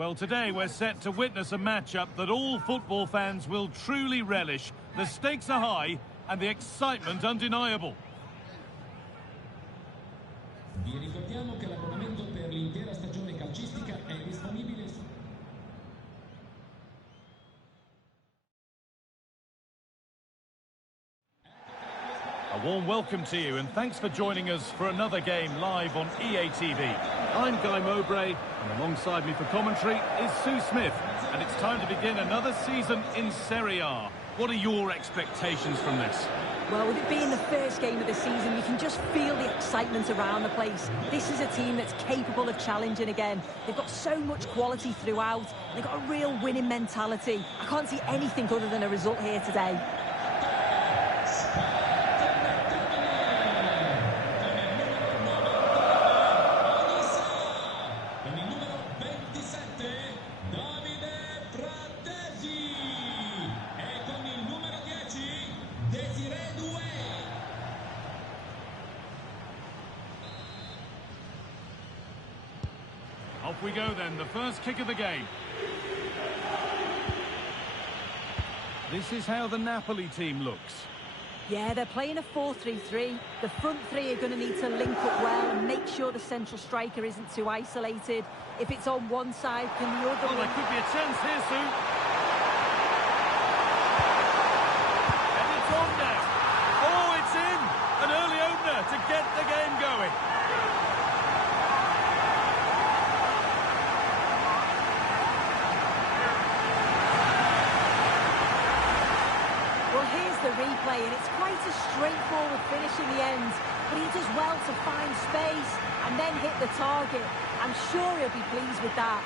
Well, today we're set to witness a matchup that all football fans will truly relish. The stakes are high and the excitement undeniable. Vi ricordiamo che l'abbonamento per l'intera stagione calcistica è disponibile su... A warm welcome to you and thanks for joining us for another game live on EA TV. I'm Guy Mowbray and alongside me for commentary is Sue Smith, and it's time to begin another season in Serie A. What are your expectations from this? Well, with it being the first game of the season, you can just feel the excitement around the place. This is a team that's capable of challenging again. They've got so much quality throughout. They've got a real winning mentality. I can't see anything other than a result here today. Off we go then, the first kick of the game. This is how the Napoli team looks. Yeah, they're playing a 4-3-3. The front three are going to need to link up well and make sure the central striker isn't too isolated. If it's on one side, can the other... Oh, there could be a chance here, Sue. And it's on now. Oh, it's in! An early opener to get the game going. The replay, and it's quite a straightforward finish in the end, but he does well to find space and then hit the target. I'm sure he'll be pleased with that.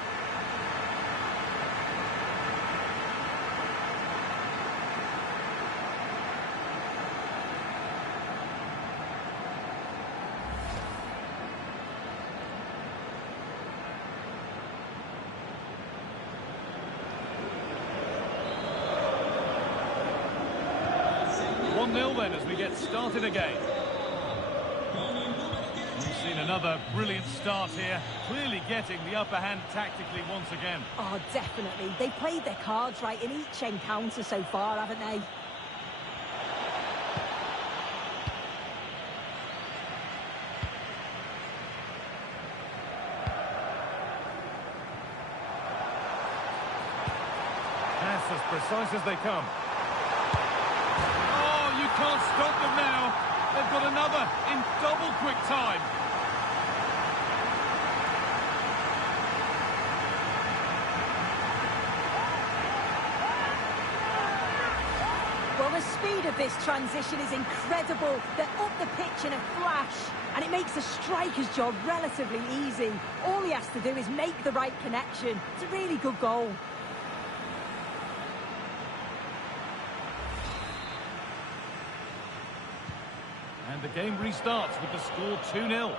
Nil then as we get started again. We've seen another brilliant start here, clearly getting the upper hand tactically once again. Oh, definitely. They played their cards right in each encounter so far, haven't they? Pass as precise as they come. Can't stop them now. They've got another in double quick time. Well, the speed of this transition is incredible. They're up the pitch in a flash, and it makes the striker's job relatively easy. All he has to do is make the right connection. It's a really good goal. And the game restarts with the score 2-0.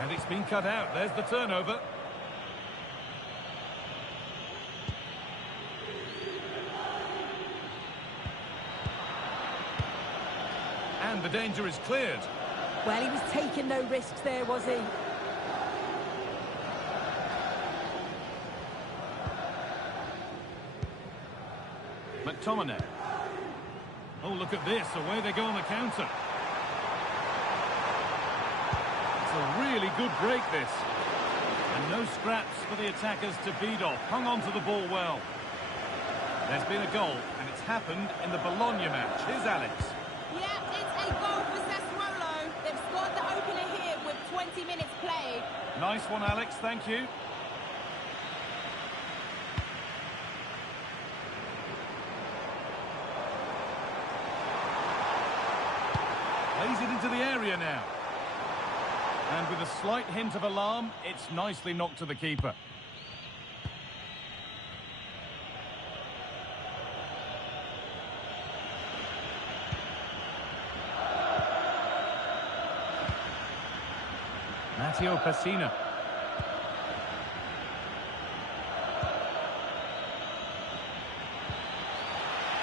And it's been cut out. There's the turnover. And the danger is cleared. Well, he was taking no risks there, was he? McTominay. Oh, look at this. Away they go on the counter. It's a really good break, this. And no scraps for the attackers to beat off. Hung on to the ball well. There's been a goal, and it's happened in the Bologna match. Here's Alex. Yeah, it's a goal for Sassuolo. They've scored the opener here with 20 minutes played. Nice one, Alex. Thank you. Plays it into the area now. And with a slight hint of alarm, it's nicely knocked to the keeper. Matteo Pessina.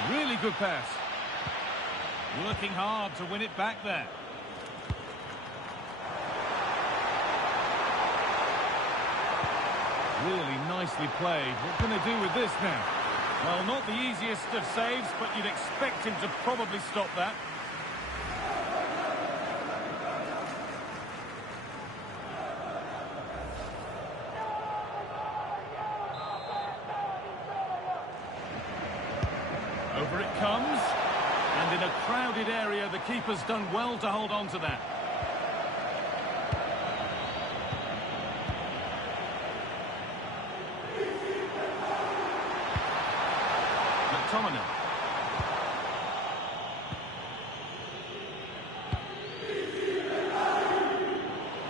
Really good pass. Working hard to win it back there. Really nicely played. What can they do with this now? Well, not the easiest of saves, but you'd expect him to probably stop that. Over it comes. And in a crowded area, the keeper's done well to hold on to that. McTominay.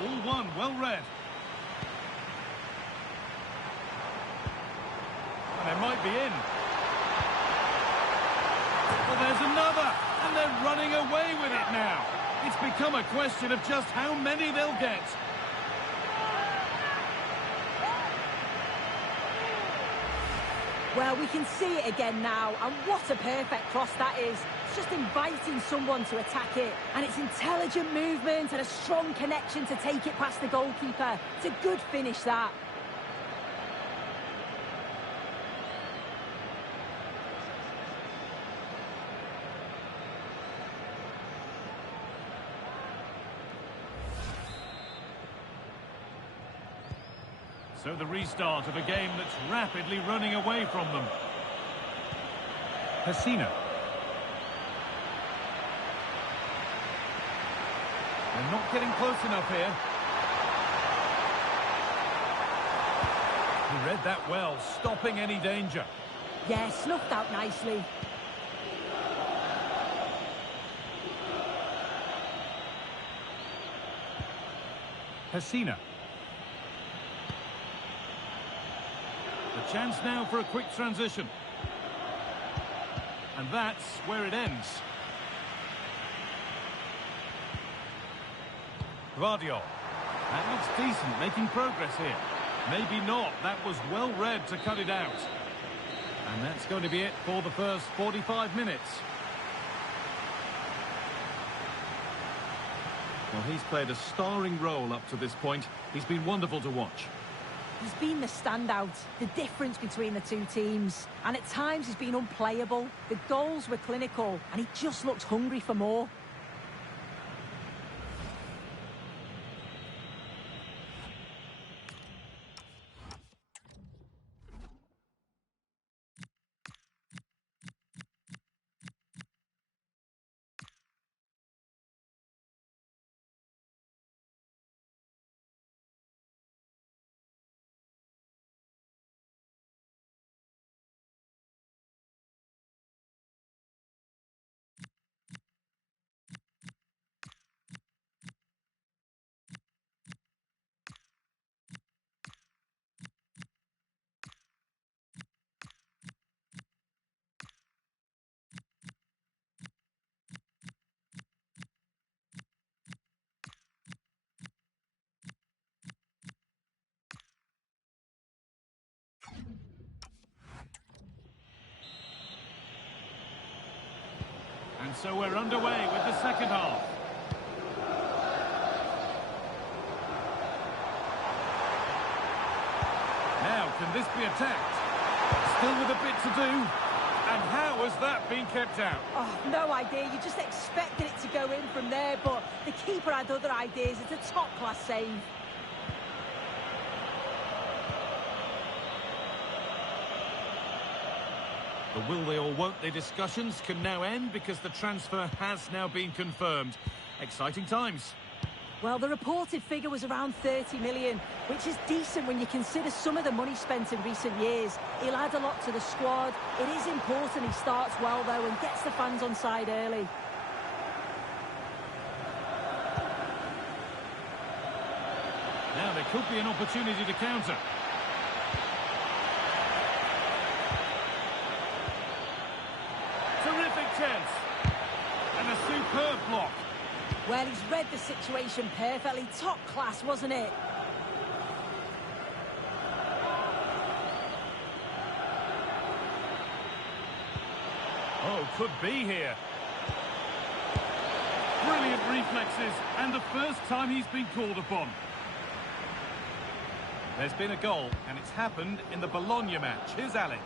All one, well read. And they might be in. Well, there's another, and they're running away with it now. It's become a question of just how many they'll get. Well, we can see it again now, and what a perfect cross that is. It's just inviting someone to attack it, and it's intelligent movement and a strong connection to take it past the goalkeeper. It's a good finish, that. So the restart of a game that's rapidly running away from them. Hasina. They're not getting close enough here. He read that well, stopping any danger. Yeah, snuffed out nicely. Hasina. The chance now for a quick transition. And that's where it ends. Guardiola. That looks decent, making progress here. Maybe not. That was well read to cut it out. And that's going to be it for the first 45 minutes. Well, he's played a starring role up to this point. He's been wonderful to watch. He's been the standout, the difference between the two teams. And at times he's been unplayable. The goals were clinical, and he just looks hungry for more. And so we're underway with the second half. Now, can this be attacked? Still with a bit to do. And how has that been kept out? Oh, no idea. You just expected it to go in from there, but the keeper had other ideas. It's a top-class save. The will they or won't they discussions can now end because the transfer has now been confirmed. Exciting times. Well, the reported figure was around 30 million, which is decent when you consider some of the money spent in recent years. He'll add a lot to the squad. It is important he starts well, though, and gets the fans on side early. Now there could be an opportunity to counter. Terrific chance. And a superb block. Well, he's read the situation perfectly. Top class, wasn't it? Oh, Oh, could be here. Brilliant reflexes, and the first time he's been called upon. There's been a goal, and it's happened in the Bologna match. Here's Alex.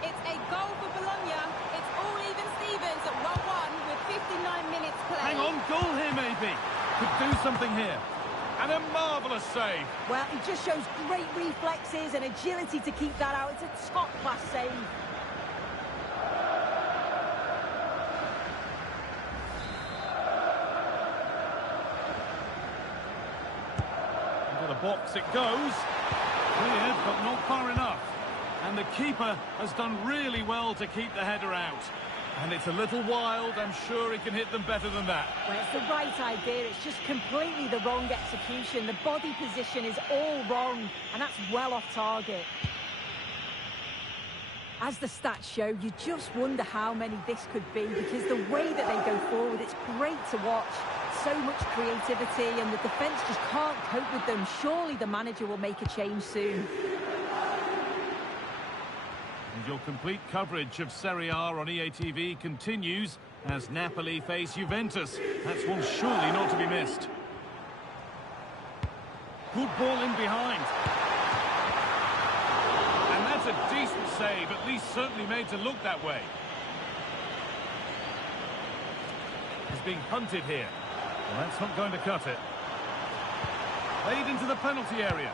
It's a goal for Bologna. It's all even Stevens at 1-1 with 59 minutes played. Hang on, goal here maybe. Could do something here. And a marvellous save. Well, he just shows great reflexes and agility to keep that out. It's a top-class save. Into the box it goes. Cleared, but not far enough. And the keeper has done really well to keep the header out. And it's a little wild. I'm sure he can hit them better than that. Well, it's the right idea. It's just completely the wrong execution. The body position is all wrong, and that's well off target. As the stats show, you just wonder how many this could be, because the way that they go forward, it's great to watch. So much creativity, and the defence just can't cope with them. Surely the manager will make a change soon. And your complete coverage of Serie A on EA TV continues as Napoli face Juventus. That's one surely not to be missed. Good ball in behind. And that's a decent save, at least certainly made to look that way. He's being hunted here. Well, that's not going to cut it. Played into the penalty area.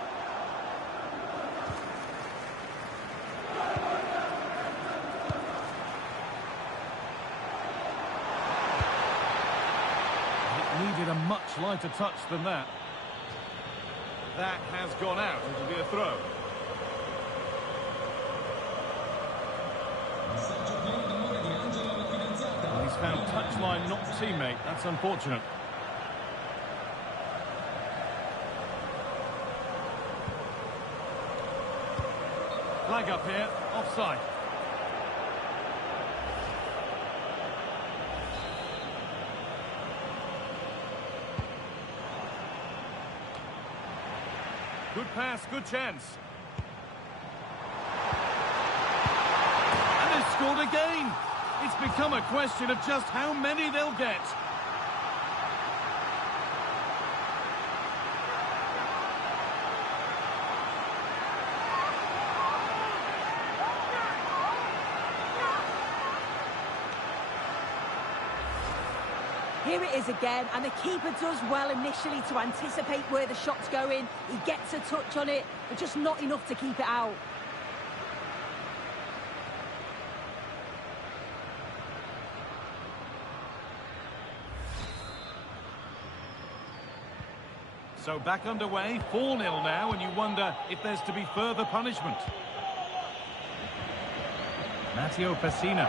Needed a much lighter touch than that. That has gone out. It'll be a throw. Well, he's found touchline, not teammate. That's unfortunate. Flag up here. Offside. Good pass, good chance. And they've scored again. It's become a question of just how many they'll get. Here it is again, and the keeper does well initially to anticipate where the shot's going. He gets a touch on it, but just not enough to keep it out. So back underway, 4-0 now, and you wonder if there's to be further punishment. Matteo Pessina.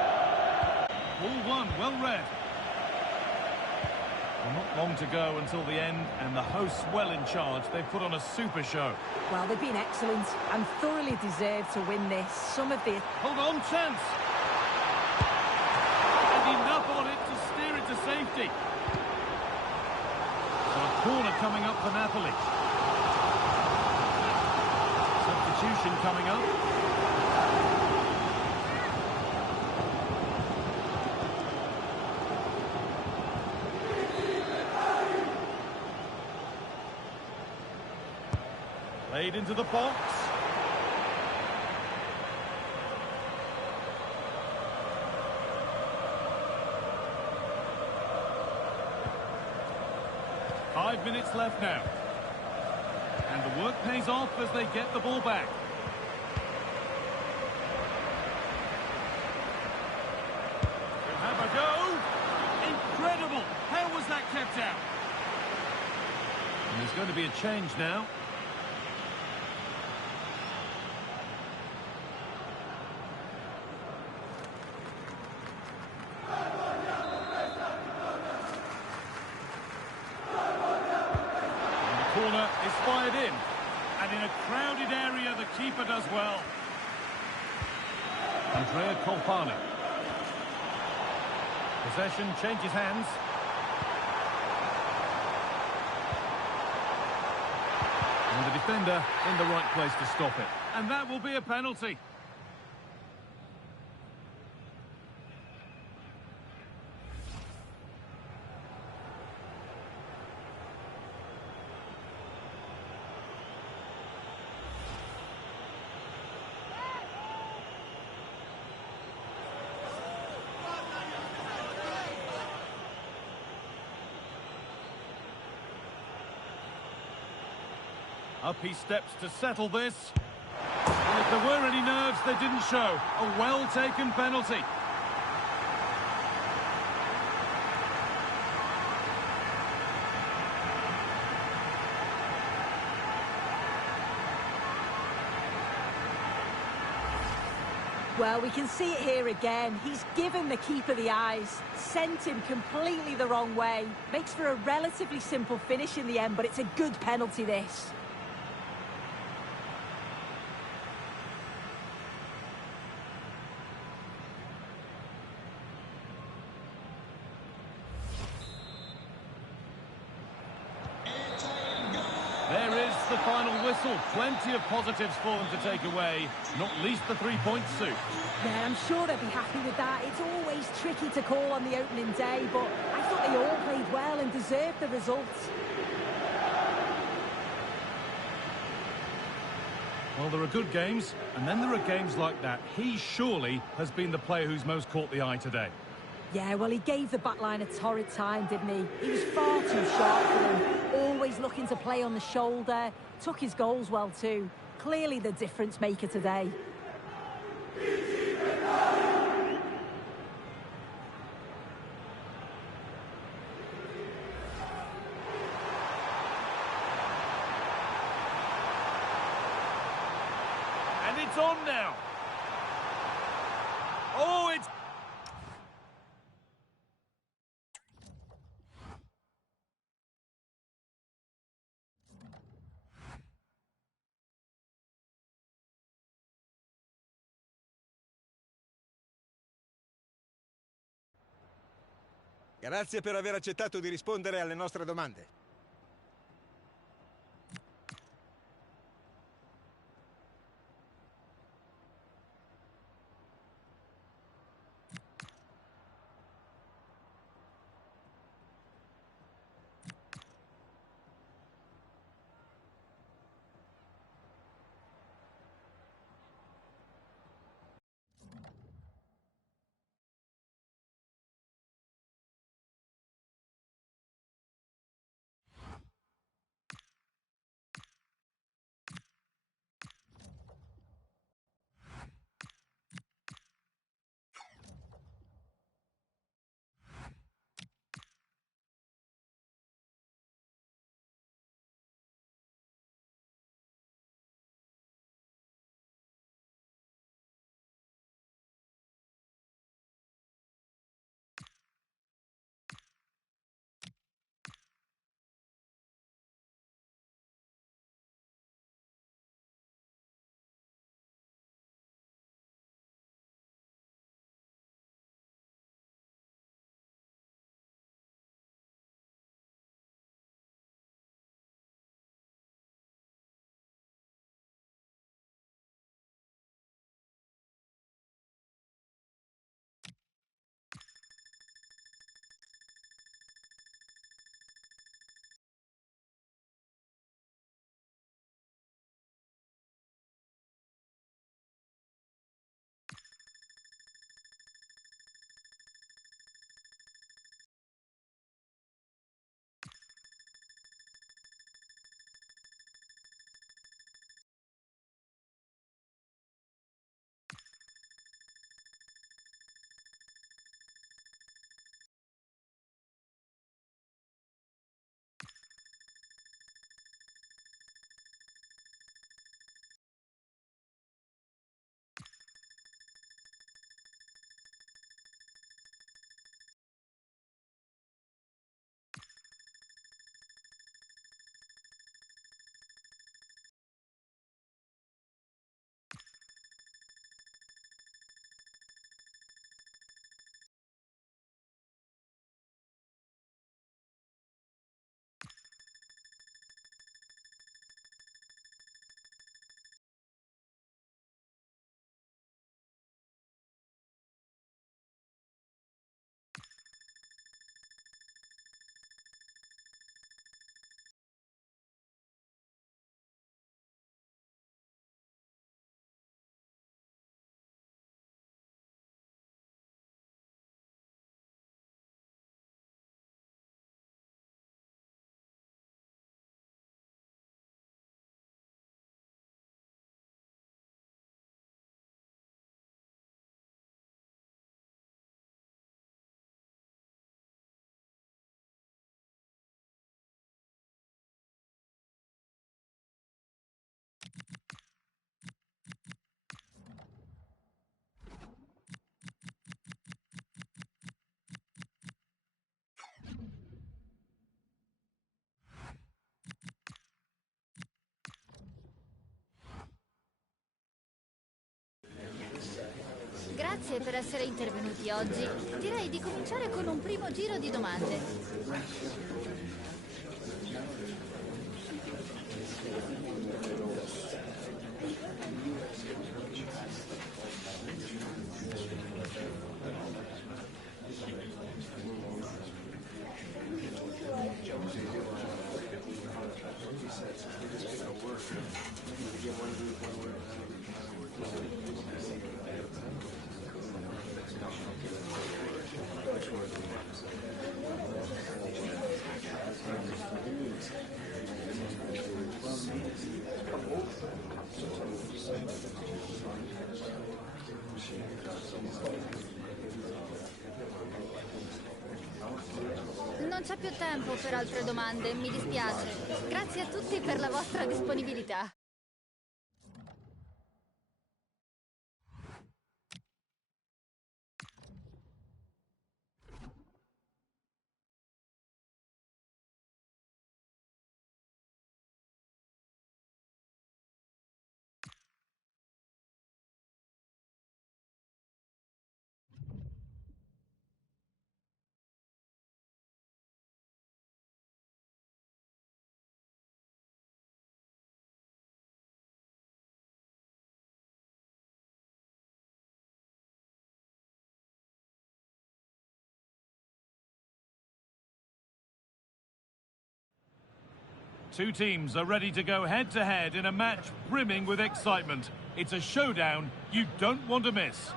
Ball one, well read. Not long to go until the end, and the hosts well in charge. They've put on a super show. Well, they've been excellent and thoroughly deserved to win this. Some of the... Hold on, chance! And enough on it to steer it to safety. So a corner coming up for Napoli. Substitution coming up. Played into the box. Five minutes left now. And the work pays off as they get the ball back. They'll have a go. Incredible. How was that kept out? And there's going to be a change now. Corner is fired in, and in a crowded area the keeper does well. Andrea Colpani. Possession changes hands. And the defender in the right place to stop it. And that will be a penalty. Up he steps to settle this. And if there were any nerves, they didn't show. A well-taken penalty. Well, we can see it here again. He's given the keeper the eyes, sent him completely the wrong way. Makes for a relatively simple finish in the end, but it's a good penalty, this. There is the final whistle. Plenty of positives for them to take away, not least the 3 points, Sue. Yeah, I'm sure they'll be happy with that. It's always tricky to call on the opening day, but I thought they all played well and deserved the results. Well, there are good games, and then there are games like that. He surely has been the player who's most caught the eye today. Yeah, well, he gave the backline a torrid time, didn't he? He was far too sharp for them. Always looking to play on the shoulder. Took his goals well, too. Clearly the difference maker today. And it's on now. Oh, it's... Grazie per aver accettato di rispondere alle nostre domande. Grazie per essere intervenuti oggi. Direi di cominciare con un primo giro di domande. Non c'è più tempo per altre domande, mi dispiace. Grazie a tutti per la vostra disponibilità. Two teams are ready to go head-to-head in a match brimming with excitement. It's a showdown you don't want to miss.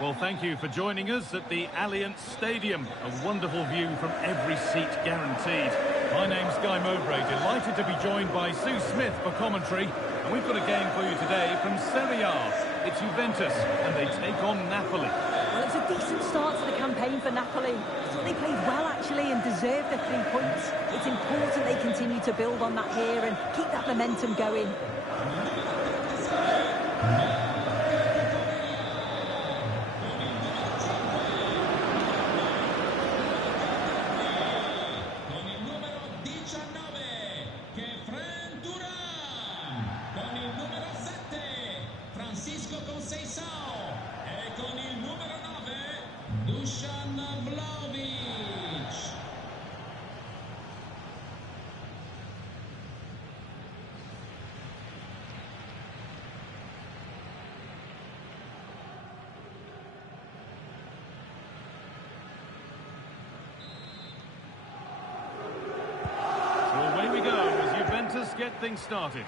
Well, thank you for joining us at the Allianz Stadium. A wonderful view from every seat guaranteed. My name's Guy Mowbray, delighted to be joined by Sue Smith for commentary. And we've got a game for you today from Serie A. It's Juventus, and they take on Napoli. Well, it's a decent start to the campaign for Napoli. I thought they played well, actually, and deserved the 3 points. It's important they continue to build on that here and keep that momentum going. Get things started.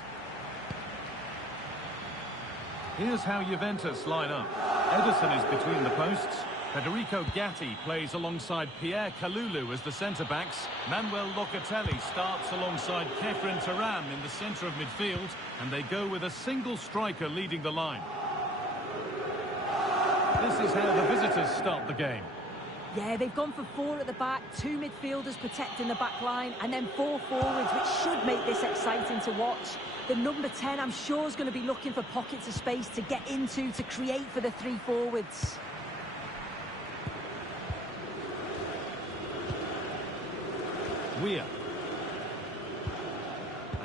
Here's how Juventus line up. Ederson is between the posts. Federico Gatti plays alongside Pierre Kalulu as the centre-backs. Manuel Locatelli starts alongside Kefren Turam in the centre of midfield. And they go with a single striker leading the line. This is how the visitors start the game. Yeah, they've gone for 4 at the back, 2 midfielders protecting the back line, and then 4 forwards, which should make this exciting to watch. The number 10, I'm sure, is going to be looking for pockets of space to get into, to create for the 3 forwards. Weir.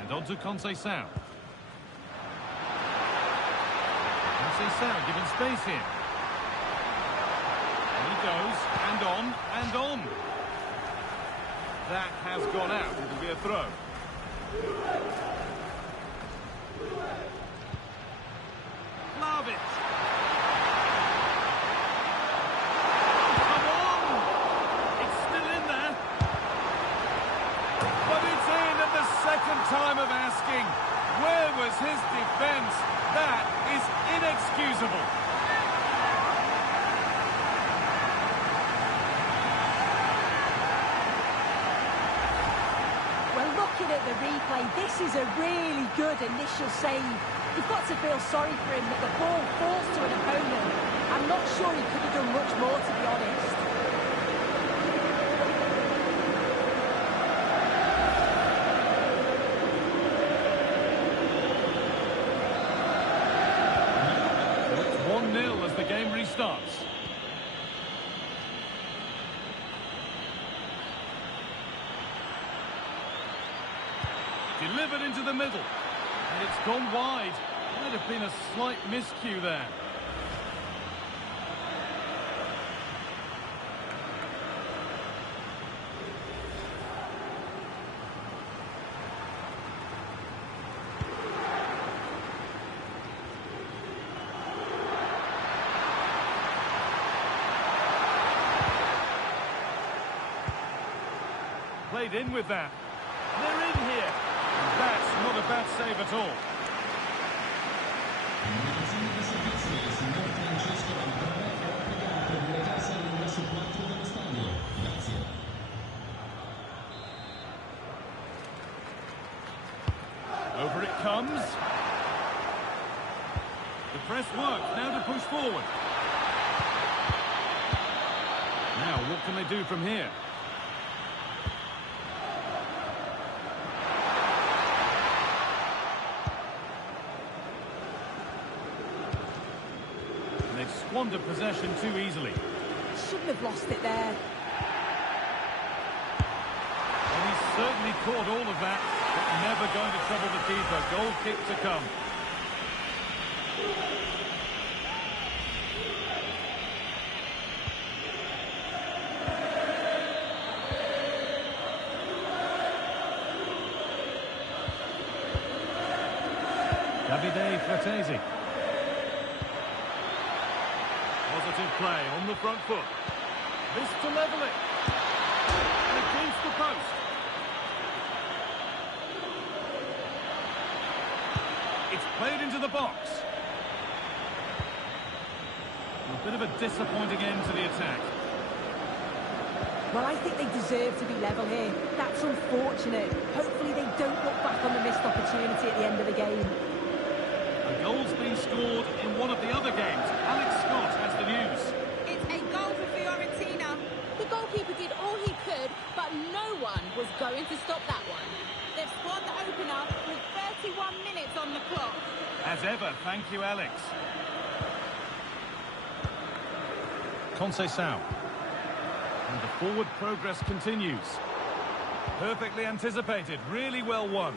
And on to Conceição. Conceição given space here. He goes, and on. That has gone out. It'll be a throw. Lovett. Come on! It's still in there. But it's in at the second time of asking. Where was his defence? That is inexcusable. Looking at the replay, this is a really good initial save. You've got to feel sorry for him that the ball falls to an opponent. I'm not sure he could have done much more, to be honest. It's 1-0 as the game restarts. Delivered into the middle. And it's gone wide. Might have been a slight miscue there. Played in with that. They're in here. And that's not a bad save at all. Over it comes. The press works. Now to push forward. Now, what can they do from here? Squandered possession too easily. Shouldn't have lost it there. Well, he's certainly caught all of that, but never going to trouble the keeper. Goal kick to come. Davide. Positive play on the front foot. This to level it. Against the post. It's played into the box. A bit of a disappointing end to the attack. Well, I think they deserve to be level here. That's unfortunate. Hopefully they don't look back on the missed opportunity at the end of the game. A goal's been scored in one of the other games. Alex Scott has the news. It's a goal for Fiorentina. The goalkeeper did all he could, but no one was going to stop that one. They've scored the opener with 31 minutes on the clock. As ever, thank you, Alex. Conceição. And the forward progress continues. Perfectly anticipated, really well won.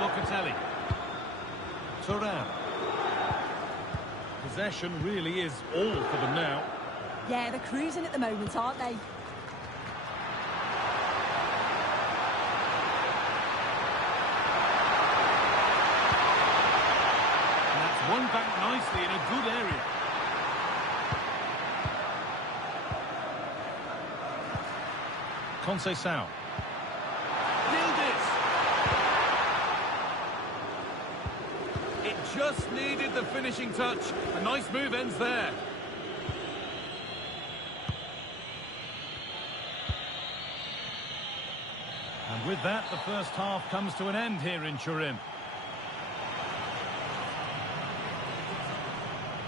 Locatelli. Turan. Possession really is all for them now. Yeah, they're cruising at the moment, aren't they? And that's won back nicely in a good area. Conceição. Just needed the finishing touch. A nice move ends there. And with that, the first half comes to an end here in Turin.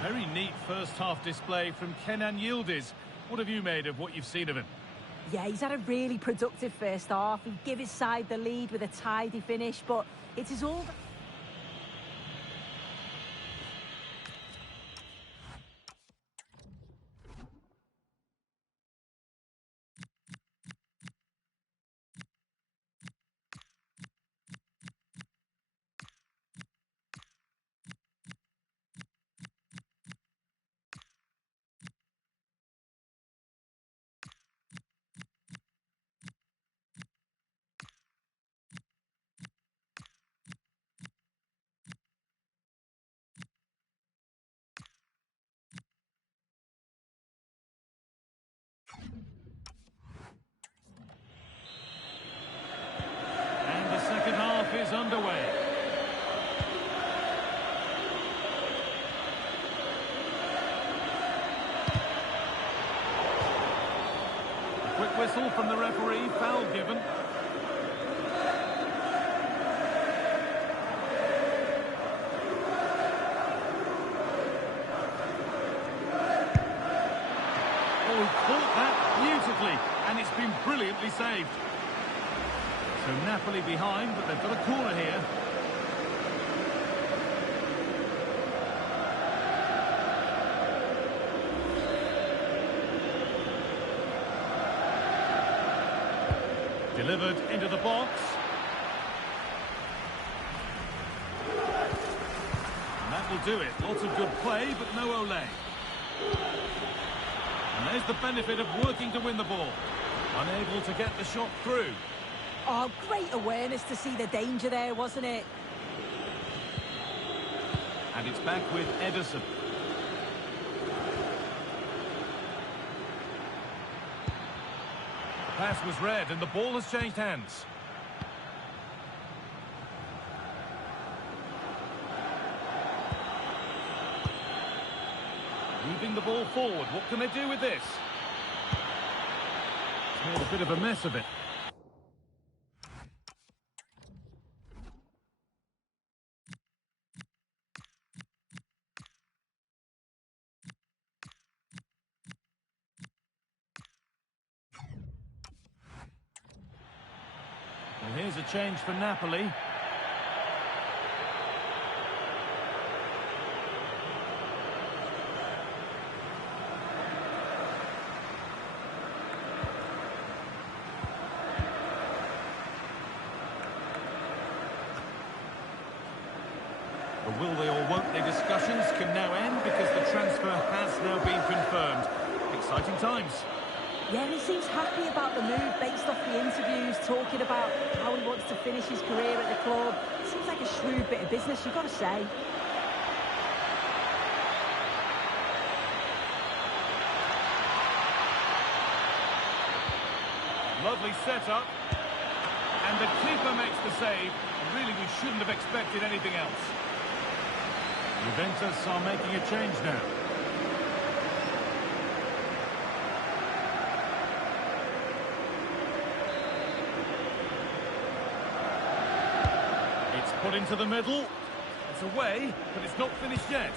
Very neat first half display from Kenan Yildiz. What have you made of what you've seen of him? Yeah, he's had a really productive first half. He gave his side the lead with a tidy finish, but it is all... Is underway. A quick whistle from the referee, foul given. Oh, he caught that beautifully, and it's been brilliantly saved. So Napoli behind, but they've got a corner here. Delivered into the box. And that will do it. Lots of good play, but no Olé. And there's the benefit of working to win the ball. Unable to get the shot through. Oh, great awareness to see the danger there, wasn't it? And it's back with Ederson. The pass was read and the ball has changed hands. Moving the ball forward. What can they do with this? It's made a bit of a mess of it. Well, here's a change for Napoli. The will they or won't they discussions can now end because the transfer has now been confirmed. Exciting times. Yeah, and he seems happy about the move based off the interviews, talking about how he wants to finish his career at the club. Seems like a shrewd bit of business, you've got to say. Lovely setup. And the keeper makes the save. Really, we shouldn't have expected anything else. Juventus are making a change now. It's put into the middle. It's away, but it's not finished yet.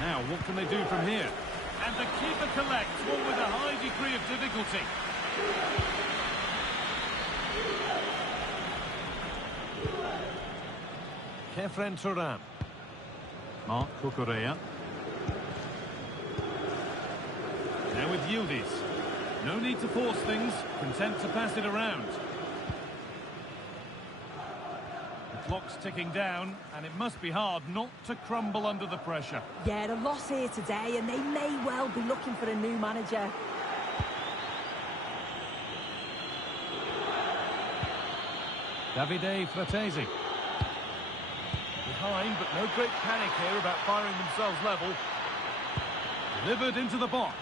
Now, what can they do from here? And the keeper collects, one with a high degree of difficulty. Kefren Turan. Mark Cucurella. Now with Yildiz. No need to force things, content to pass it around. The clock's ticking down, and it must be hard not to crumble under the pressure. Yeah, the loss here today, and they may well be looking for a new manager. Davide Fratesi. Behind, but no great panic here about firing themselves level. Delivered into the box.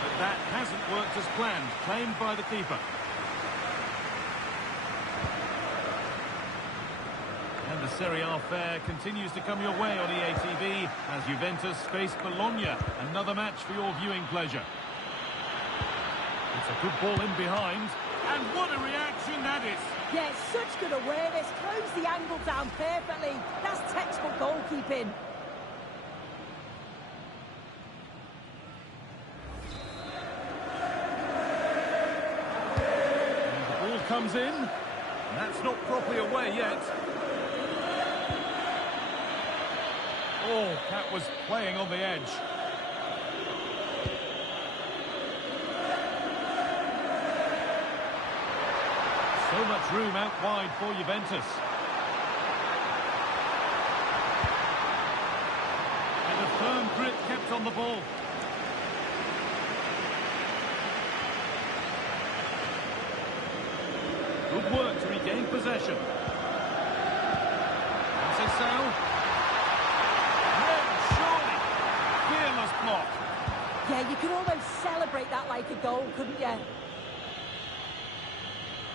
But that hasn't worked as planned, claimed by the keeper. And the Serie A fare continues to come your way on EA TV as Juventus face Bologna. Another match for your viewing pleasure. It's a good ball in behind. And what a reaction that is! Yeah, such good awareness. Close the angle down perfectly. That's textbook goalkeeping. And the ball comes in. And that's not properly away yet. Oh, that was playing on the edge. So much room out wide for Juventus. And a firm grip kept on the ball. Good work to regain possession. Conceição. Surely. Fearless block. Yeah, you could almost celebrate that like a goal, couldn't you?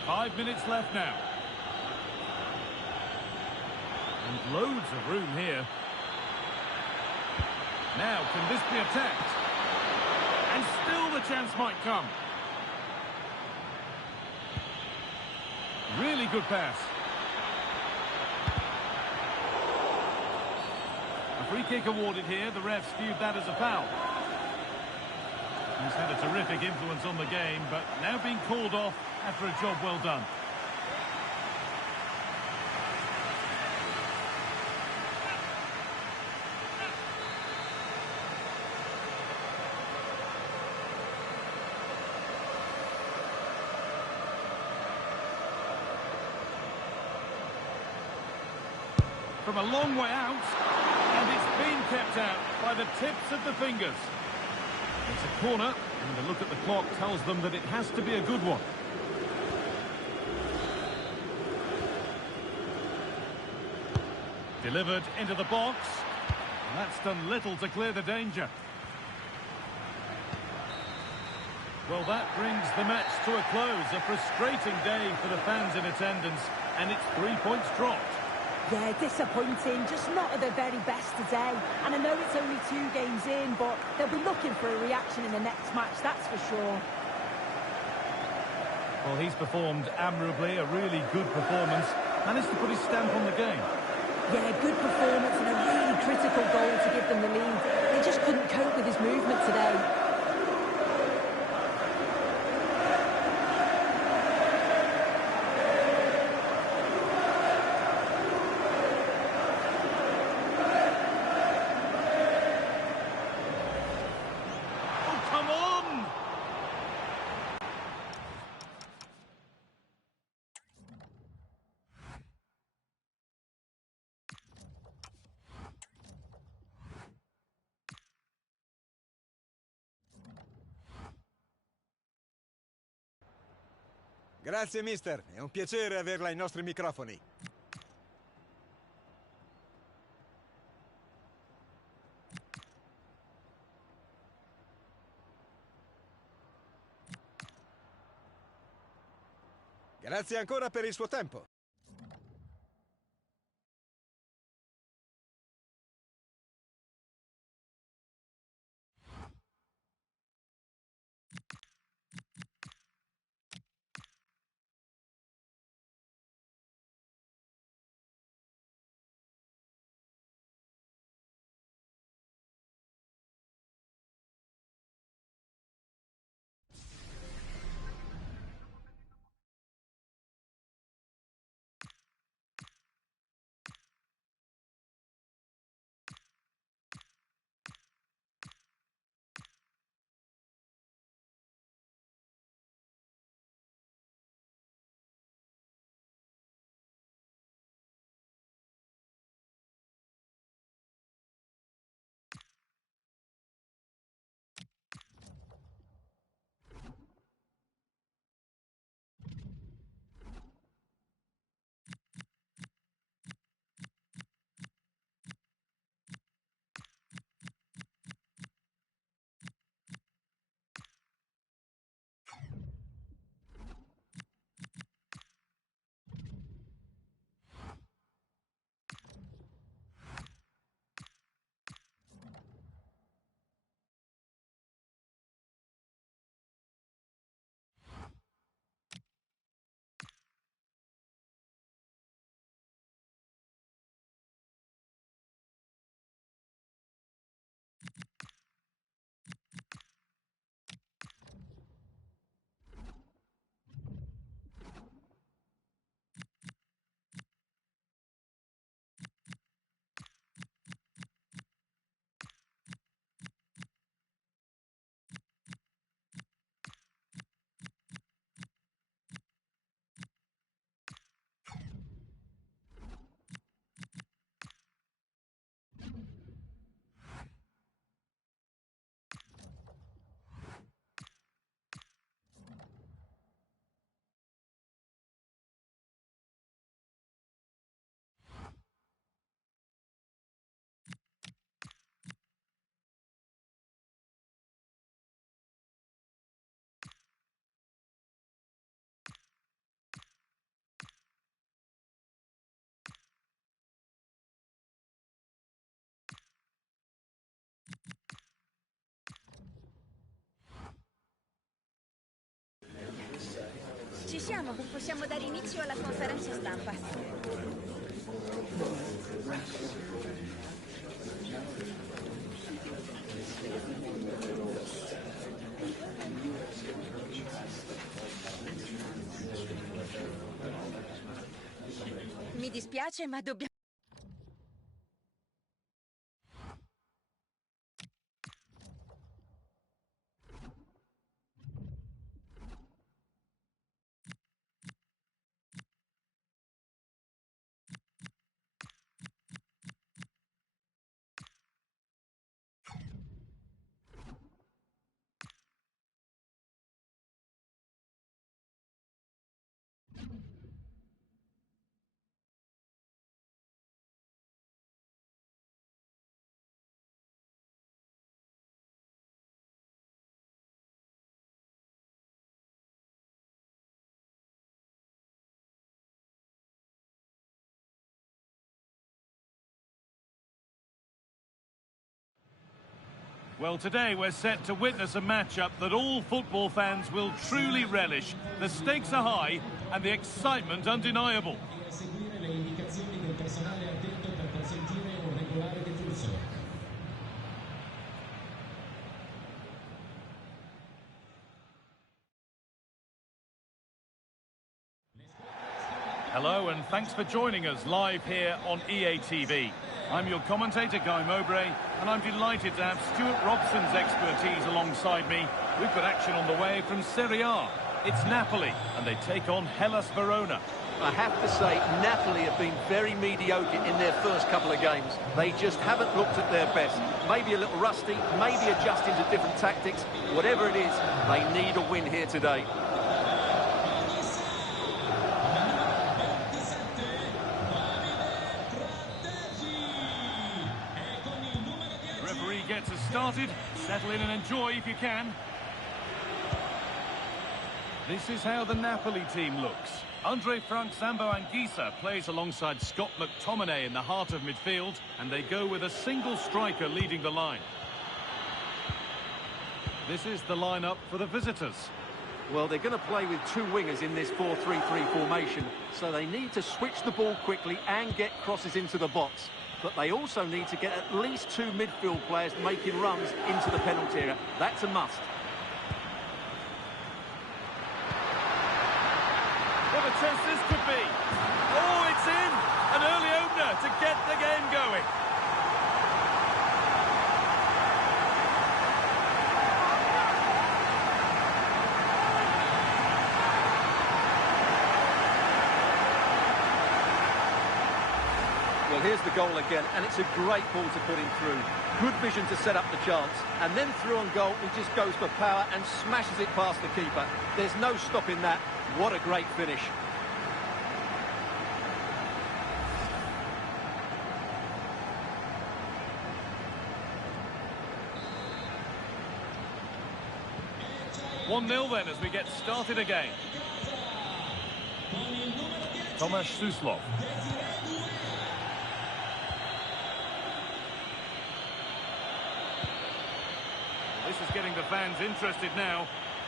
5 minutes left now. And loads of room here. Now, can this be attacked? And still the chance might come. Really good pass. A free kick awarded here. The refs viewed that as a foul. He's had a terrific influence on the game, but now being called off after a job well done. from a long way out, and it's been kept out by the tips of the fingers. It's a corner, and the look at the clock tells them that it has to be a good one. Delivered into the box. And that's done little to clear the danger. Well, that brings the match to a close. A frustrating day for the fans in attendance, and it's 3 points dropped. Yeah, disappointing, just not at the very best today. And I know it's only 2 games in, but they'll be looking for a reaction in the next match, that's for sure. Well, he's performed admirably, a really good performance. Managed to put his stamp on the game. Yeah, good performance and a really critical goal to give them the lead. They just couldn't cope with his movement today. Grazie, mister. È un piacere averla ai nostri microfoni. Grazie ancora per il suo tempo. Ci siamo, possiamo dare inizio alla conferenza stampa. Mi dispiace, ma dobbiamo... Well, today we're set to witness a matchup that all football fans will truly relish. The stakes are high and the excitement undeniable. Seguire le indicazioni del personale addetto per consentire un regolare deflusso. Hello and thanks for joining us live here on EA TV. I'm your commentator, Guy Mowbray, and I'm delighted to have Stuart Robson's expertise alongside me. We've got action on the way from Serie A. It's Napoli, and they take on Hellas Verona. I have to say, Napoli have been very mediocre in their first couple of games. They just haven't looked at their best. Maybe a little rusty, maybe adjusting to different tactics. Whatever it is, they need a win here today. Gets us started. Settle in and enjoy if you can. This is how the Napoli team looks. Andre Frank Zambo-Anguissa plays alongside Scott McTominay in the heart of midfield, and they go with a single striker leading the line. This is the lineup for the visitors. Well, they're going to play with two wingers in this 4-3-3 formation, so they need to switch the ball quickly and get crosses into the box. But they also need to get at least two midfield players making runs into the penalty area. That's a must. What a chance this could be. Oh, it's in! An early opener to get the game going. Well, here's the goal again, and it's a great ball to put him through. Good vision to set up the chance. And then through on goal, he just goes for power and smashes it past the keeper. There's no stopping that. What a great finish. One 0 then as we get started again. Tomasz Suslov. This is getting the fans interested now,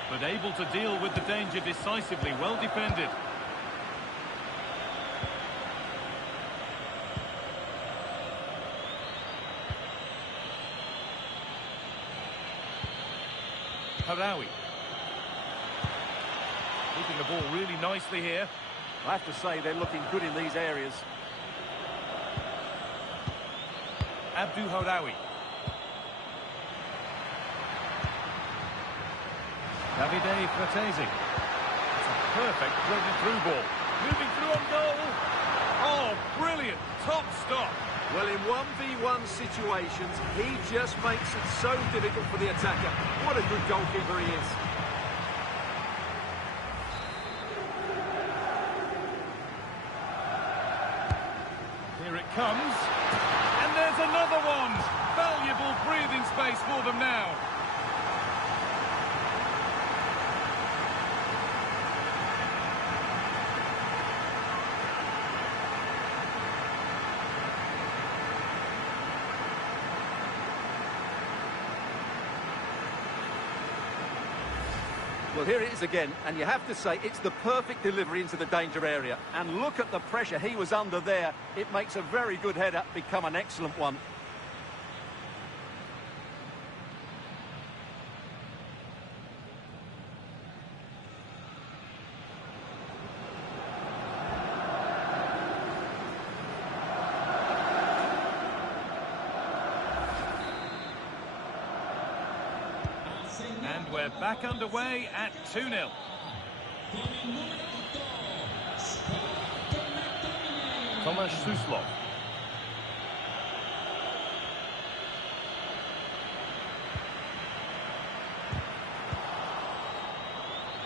but able to deal with the danger decisively. Well defended. Harawi. Keeping the ball really nicely here. I have to say, they're looking good in these areas. Abdu Harawi. Davide Fratesi. It's a perfect threaded through ball. Moving through on goal. Oh, brilliant. Top stop. Well, in 1v1 situations, he just makes it so difficult for the attacker. What a good goalkeeper he is. Here it comes. And there's another one. Valuable breathing space for them now. Well, here it is again, and you have to say it's the perfect delivery into the danger area. And look at the pressure he was under there. It makes a very good header become an excellent one. And we're back underway at 2-0. Tomasz Suslov.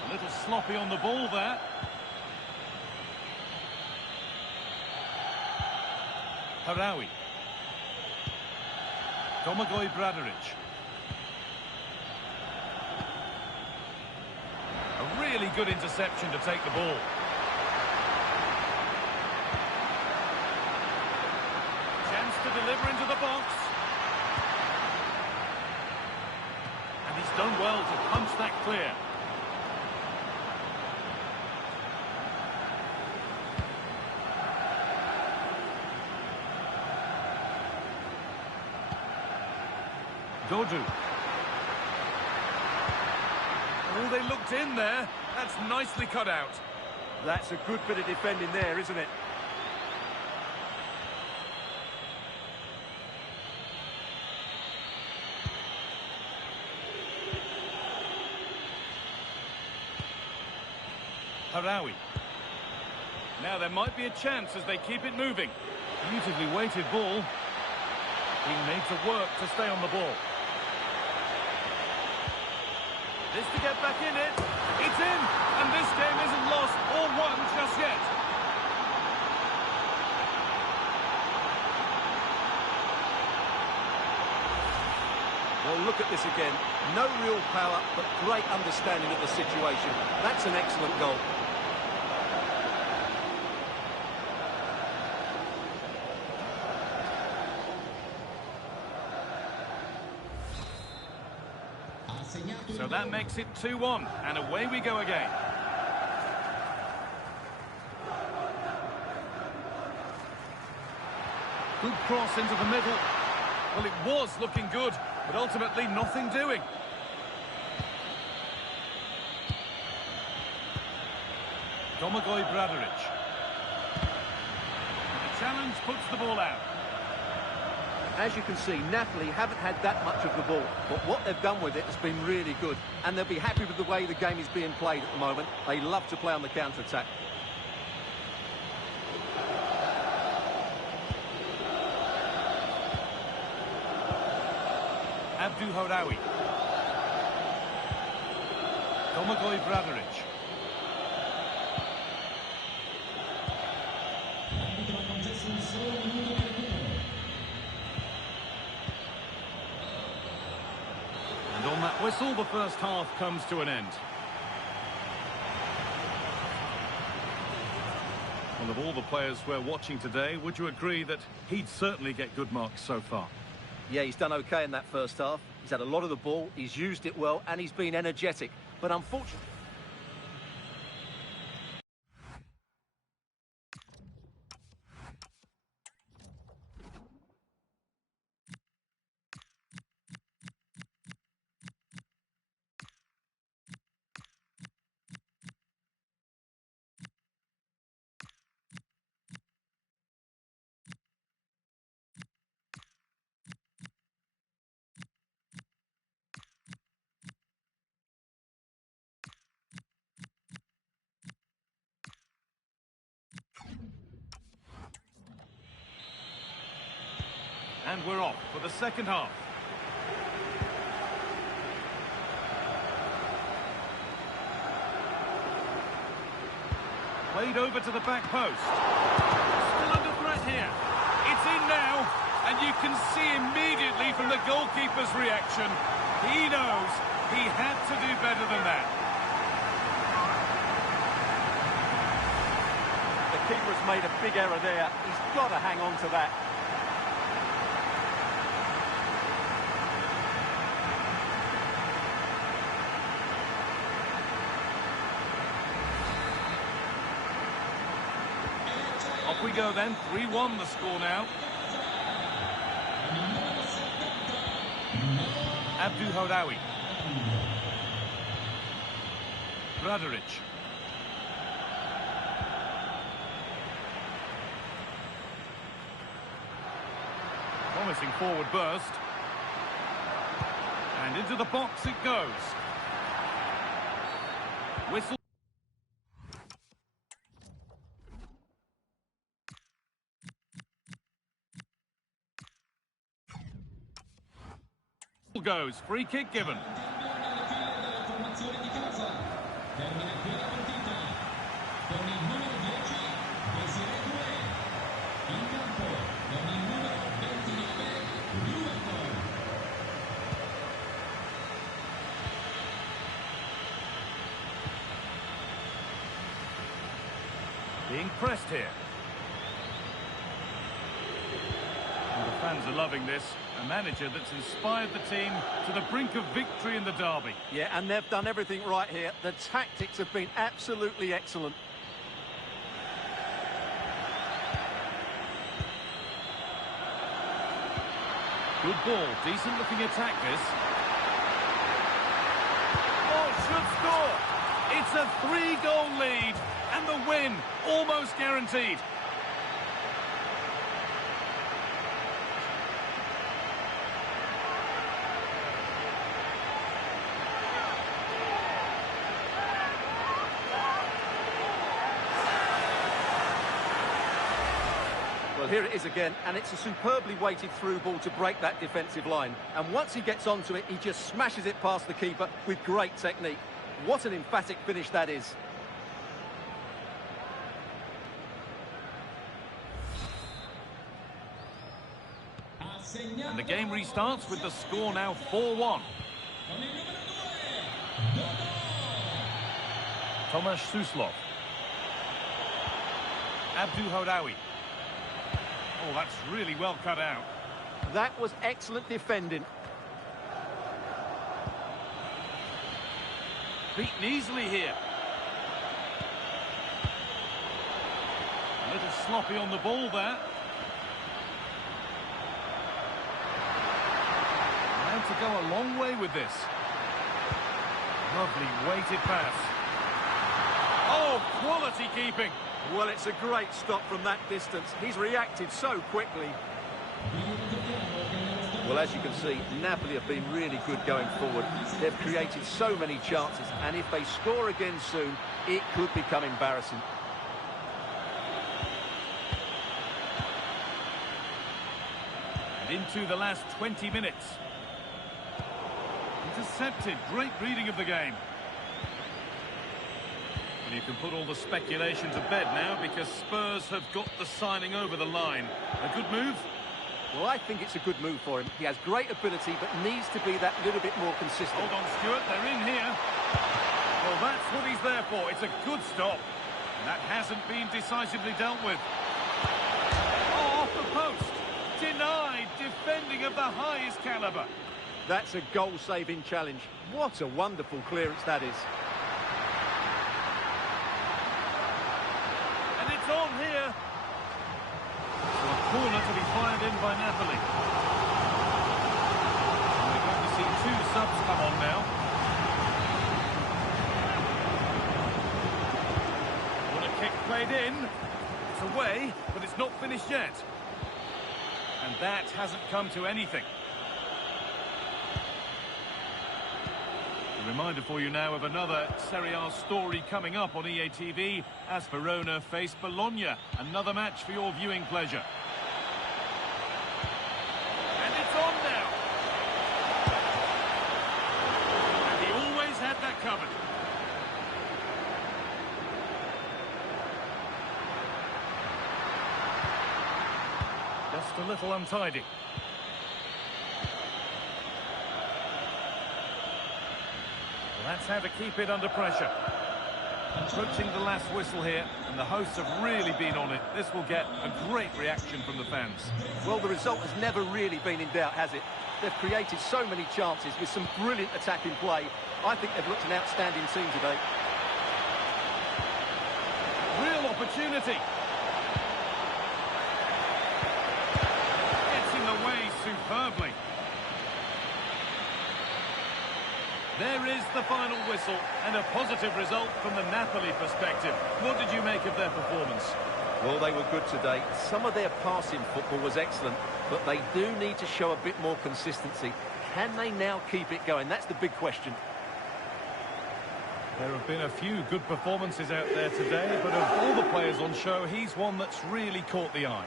A little sloppy on the ball there. Harawi. Domagoj Bradaric. A really good interception to take the ball. Chance to deliver into the box. Dodu. Oh, they looked in there. That's nicely cut out. That's a good bit of defending there, isn't it? Harawi. Now there might be a chance as they keep it moving. Beautifully weighted ball. He needs to work to stay on the ball. This to get back in it. It's in, and this game isn't lost or won just yet. Well, look at this again. No real power, but great understanding of the situation. That's an excellent goal. So that makes it 2-1, and away we go again. Good cross into the middle. Well, it was looking good, but ultimately nothing doing. Domagoj Bradaric. The challenge puts the ball out. As you can see, Napoli haven't had that much of the ball, but what they've done with it has been really good, and they'll be happy with the way the game is being played at the moment. They love to play on the counter-attack. Abdu Harawi. Domagoj Bradaric. And on that whistle, the first half comes to an end. Well, of all the players we're watching today, would you agree that he'd certainly get good marks so far? Yeah, he's done okay in that first half. He's had a lot of the ball, he's used it well, and he's been energetic. But unfortunately... And we're off for the second half. Played over to the back post. Still under threat here. It's in now, and you can see immediately from the goalkeeper's reaction, he knows he had to do better than that. The keeper's made a big error there. He's got to hang on to that. Off we go then, 3-1 the score now. Abdu Harawi. Bradaric. Promising forward burst. And into the box it goes. Whistle. Goes, free kick given. Being pressed here. And the fans are loving this. A manager that's inspired the team to the brink of victory in the derby. Yeah, and they've done everything right here. The tactics have been absolutely excellent. Good ball, decent looking attack this. Oh, should score! It's a 3-goal lead, and the win almost guaranteed. Well, here it is again, and it's a superbly weighted through ball to break that defensive line. And once he gets onto it, he just smashes it past the keeper with great technique. What an emphatic finish that is. And the game restarts with the score now 4-1. Tomasz Suslov. Abdu Hodawi. Oh, that's really well cut out. That was excellent defending. Beaten easily here. A little sloppy on the ball there. Allowed to go a long way with this. Lovely weighted pass. Oh, quality keeping. Well, it's a great stop from that distance. He's reacted so quickly. Well, as you can see, Napoli have been really good going forward. They've created so many chances, and if they score again soon, it could become embarrassing. And into the last 20 minutes. Intercepted. Great reading of the game. And you can put all the speculation to bed now because Spurs have got the signing over the line. A good move? Well, I think it's a good move for him. He has great ability, but needs to be that little bit more consistent. Hold on, Stuart. They're in here. Well, that's what he's there for. It's a good stop. And that hasn't been decisively dealt with. Oh, off the post. Denied. Defending of the highest calibre. That's a goal-saving challenge. What a wonderful clearance that is. And it's on here. So a corner to be fired in by Napoli. And we're going to see two subs come on now. What a kick played in. It's away, but it's not finished yet. And that hasn't come to anything. A reminder for you now of another Serie A story coming up on EA TV as Verona face Bologna. Another match for your viewing pleasure. And it's on now. And he always had that covered. Just a little untidy. That's how to keep it under pressure. Approaching the last whistle here, and the hosts have really been on it. This will get a great reaction from the fans. Well, the result has never really been in doubt, has it? They've created so many chances with some brilliant attacking play. I think they've looked an outstanding team today. Real opportunity. Gets in the way superbly. There is the final whistle, and a positive result from the Napoli perspective. What did you make of their performance? Well, they were good today. Some of their passing football was excellent, but they do need to show a bit more consistency. Can they now keep it going? That's the big question. There have been a few good performances out there today, but of all the players on show, he's one that's really caught the eye.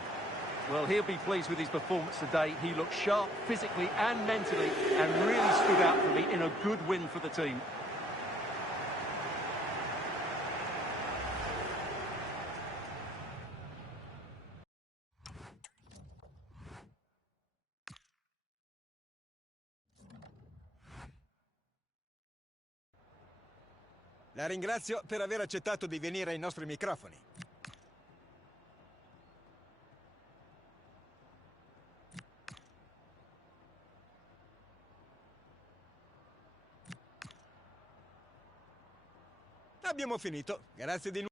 Well, he'll be pleased with his performance today. He looked sharp physically and mentally and really stood out for me in a good win for the team. La ringrazio per aver accettato di venire ai nostri microfoni. Abbiamo finito. Grazie di nuovo.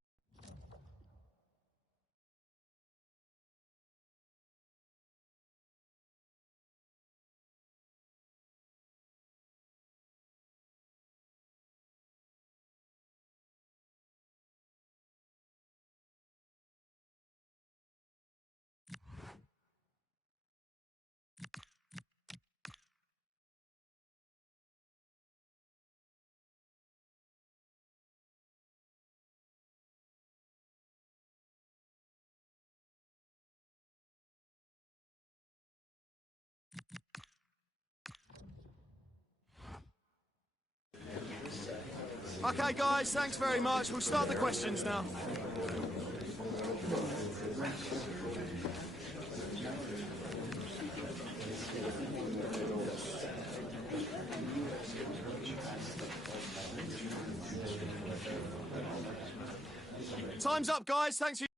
Okay, guys, thanks very much. We'll start the questions now. Time's up, guys. Thanks for...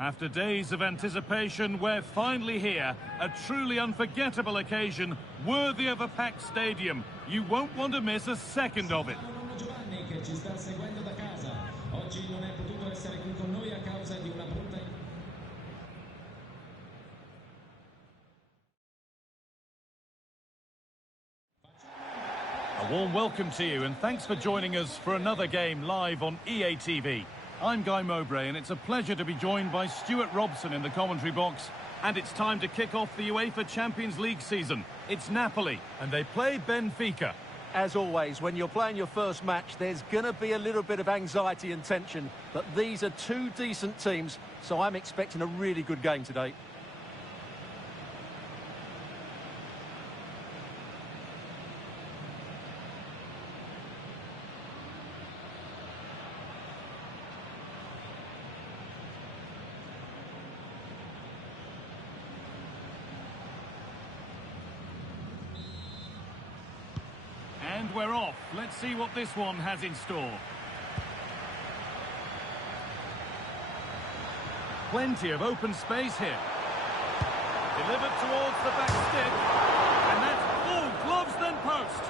After days of anticipation, we're finally here. A truly unforgettable occasion, worthy of a packed stadium. You won't want to miss a second of it. Giovanni che ci sta seguendo da casa. Oggi non è potuto essere qui con noi a causa di una brutta... A warm welcome to you and thanks for joining us for another game live on EA TV. I'm Guy Mowbray and it's a pleasure to be joined by Stuart Robson in the commentary box. And it's time to kick off the UEFA Champions League season. It's Napoli and they play Benfica. As always, when you're playing your first match, there's going to be a little bit of anxiety and tension. But these are two decent teams, so I'm expecting a really good game today. And we're off. Let's see what this one has in store. Plenty of open space here. Delivered towards the back stick. And that's all gloves then post.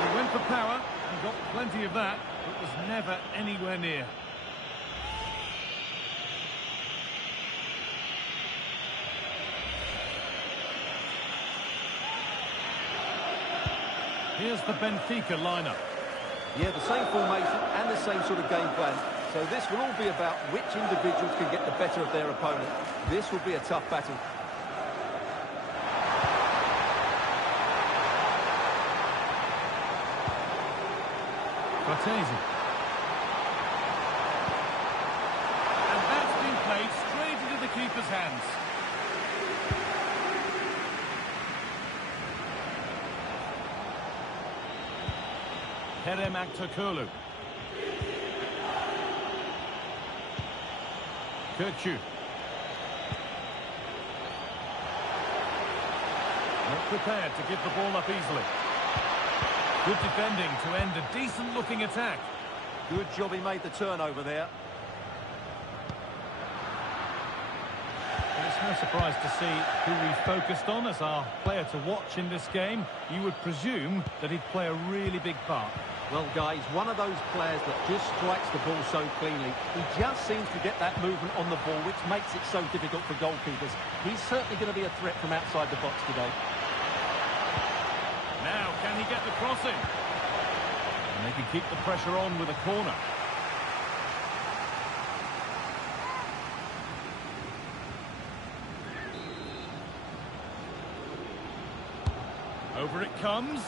He went for power and got plenty of that, but was never anywhere near. Here's the Benfica lineup. Yeah, the same formation and the same sort of game plan. So this will all be about which individuals can get the better of their opponent. This will be a tough battle. Cortese. And that's been played straight into the keeper's hands. Kerem Aktürkoğlu. Kökçü. Not prepared to give the ball up easily. Good defending to end a decent-looking attack. Good job he made the turnover there. Well, it's no surprise to see who we focused on as our player to watch in this game. You would presume that he'd play a really big part. Well, guys, one of those players that just strikes the ball so cleanly. He just seems to get that movement on the ball, which makes it so difficult for goalkeepers. He's certainly going to be a threat from outside the box today. Now, can he get the crossing? And they can keep the pressure on with a corner. Over it comes.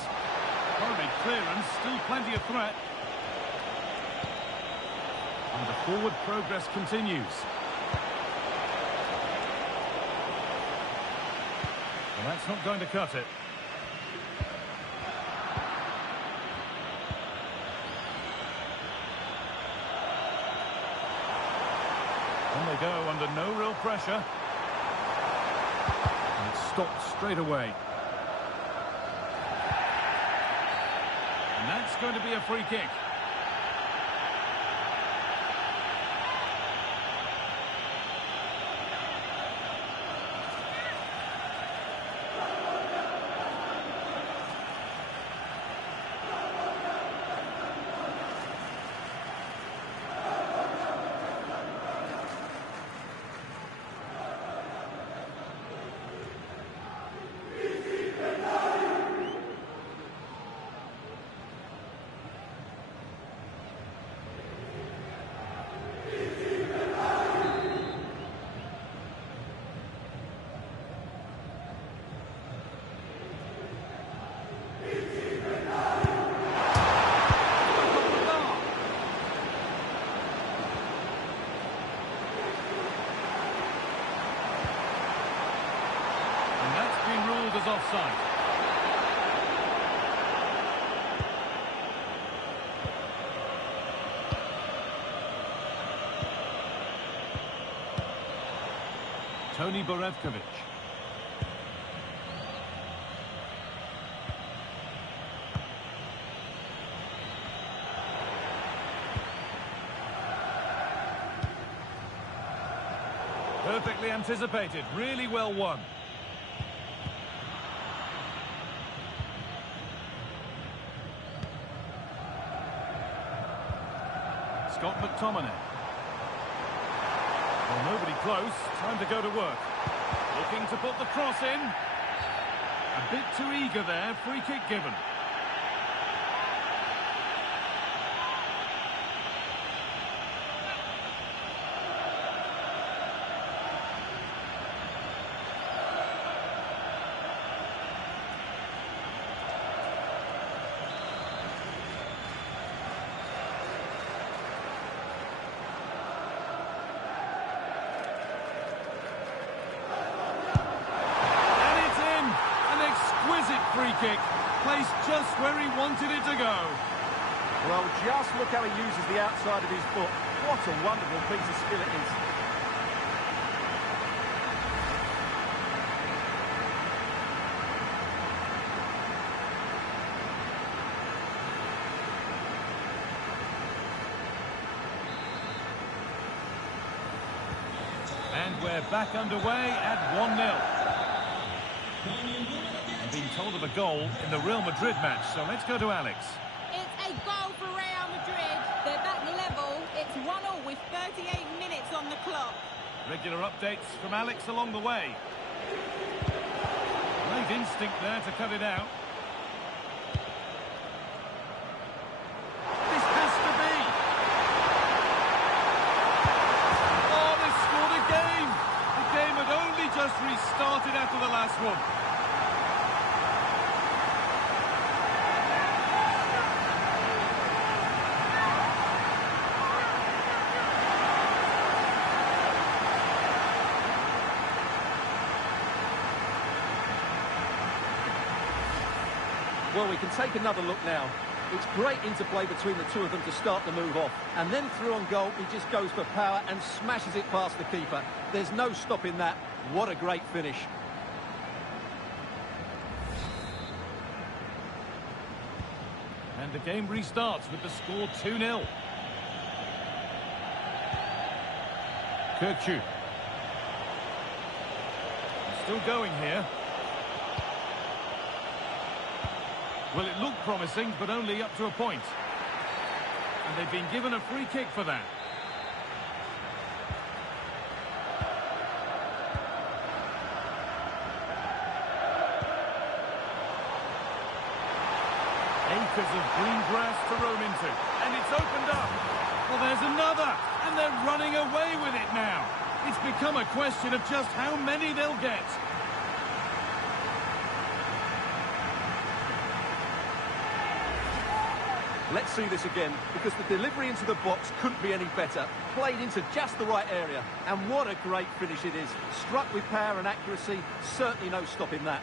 Hurried clearance, still plenty of threat. And the forward progress continues. Well, that's not going to cut it. On they go under no real pressure. And it's stopped straight away. And that's going to be a free kick. was offside. Tony Borevkovic. Perfectly anticipated, really well won. Scott McTominay. Well, nobody close. Time to go to work. Looking to put the cross in. A bit too eager there. Free kick given. Free kick, placed just where he wanted it to go. Well, just look how he uses the outside of his foot. What a wonderful piece of skill it is. And we're back underway at 1-0. Been told of a goal in the Real Madrid match, so let's go to Alex. It's a goal for Real Madrid. They're back level. It's 1-1 with 38 minutes on the clock. Regular updates from Alex along the way. Great instinct there to cut it out. This has to be. Oh, they've scored again. The game had only just restarted after the last one. Well, we can take another look now. It's great interplay between the two of them to start the move off. And then through on goal, he just goes for power and smashes it past the keeper. There's no stopping that. What a great finish. And the game restarts with the score 2-0. Kirkju. Still going here. Well, it looked promising, but only up to a point. And they've been given a free kick for that. Acres of green grass to roam into. And it's opened up. Well, there's another. And they're running away with it now. It's become a question of just how many they'll get. Let's see this again, because the delivery into the box couldn't be any better. Played into just the right area. And what a great finish it is. Struck with power and accuracy. Certainly no stopping that.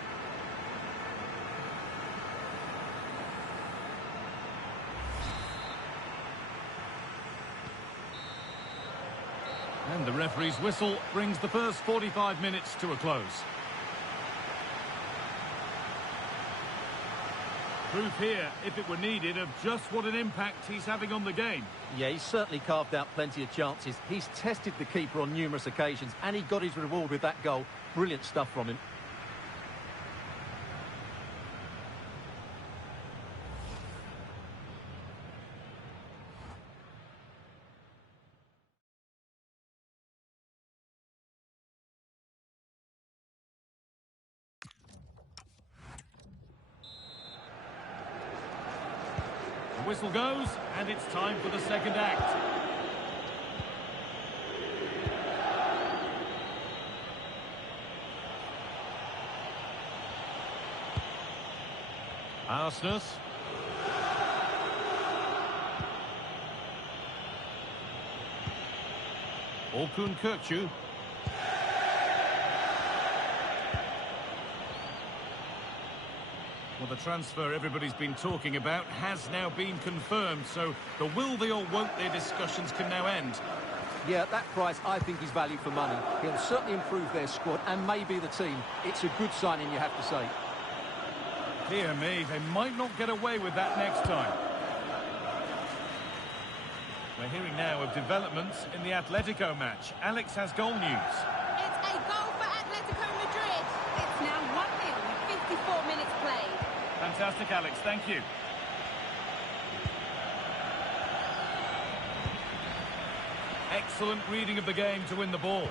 And the referee's whistle brings the first 45 minutes to a close. Proof here, if it were needed, of just what an impact he's having on the game. Yeah, he's certainly carved out plenty of chances. He's tested the keeper on numerous occasions, and he got his reward with that goal. Brilliant stuff from him. The whistle goes, and it's time for the second act. Arsnus. Orkun Kirkju. Well, the transfer everybody's been talking about has now been confirmed, so the will they or won't they discussions can now end. Yeah, that price I think is value for money. He'll certainly improve their squad and maybe the team. It's a good signing, you have to say. Dear me, they might not get away with that next time. We're hearing now of developments in the Atletico match. Alex has goal news. It's a goal for Atletico Madrid. It's now 1-0 with 54 minutes played. Fantastic, Alex. Thank you. Excellent reading of the game to win the ball.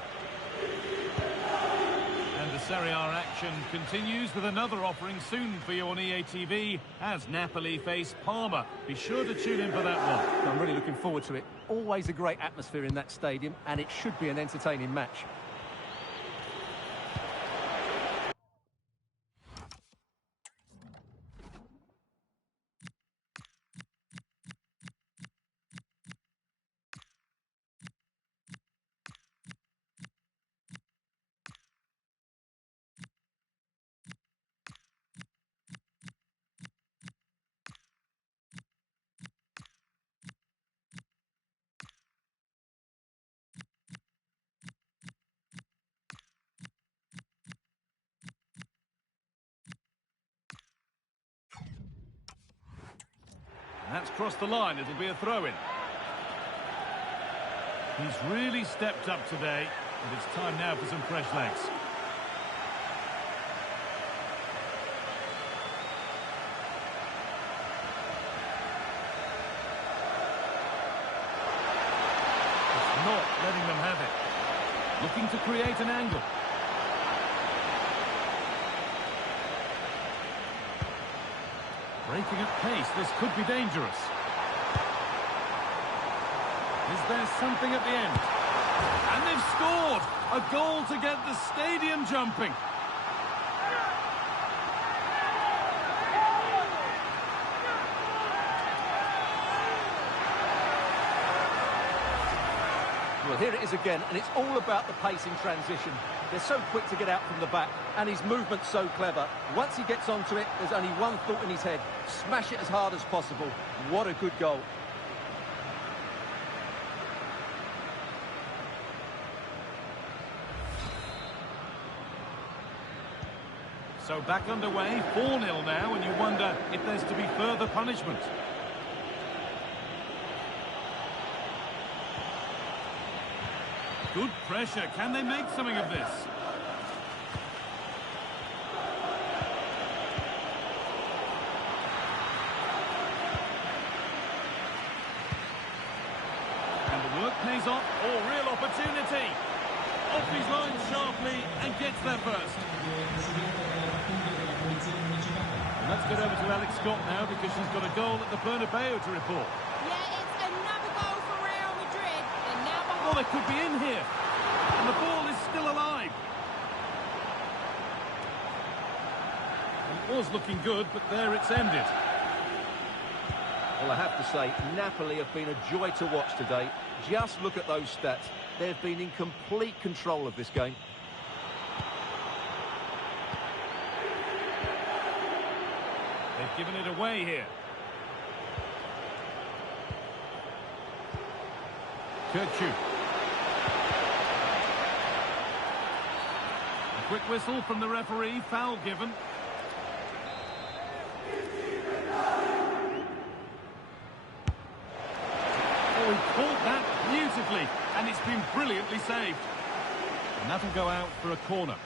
And the Serie A action continues with another offering soon for you on EA TV as Napoli face Parma. Be sure to tune in for that one. I'm really looking forward to it. Always a great atmosphere in that stadium, and it should be an entertaining match. That's crossed the line. It'll be a throw-in. He's really stepped up today, and it's time now for some fresh legs. It's not letting them have it. Looking to create an angle. Breaking at pace, this could be dangerous. Is there something at the end? And they've scored! A goal to get the stadium jumping. Well, here it is again, and it's all about the pace in transition. They're so quick to get out from the back, and his movement's so clever. Once he gets onto it, there's only one thought in his head. Smash it as hard as possible. What a good goal. So back underway, 4-0 now, and you wonder if there's to be further punishment. Good pressure. Can they make something of this? And the work pays off. Oh, real opportunity. Off his line sharply and gets there first. Let's get over to Alex Scott now because she's got a goal at the Bernabeu to report. Yeah, it's another goal for Real Madrid. And now behind... Oh, they could be in here. And the ball is still alive. And it was looking good, but there it's ended. Well, I have to say, Napoli have been a joy to watch today. Just look at those stats. They've been in complete control of this game. They've given it away here. Kirchu. A quick whistle from the referee, foul given. Oh, he caught that beautifully, and it's been brilliantly saved. And that'll go out for a corner.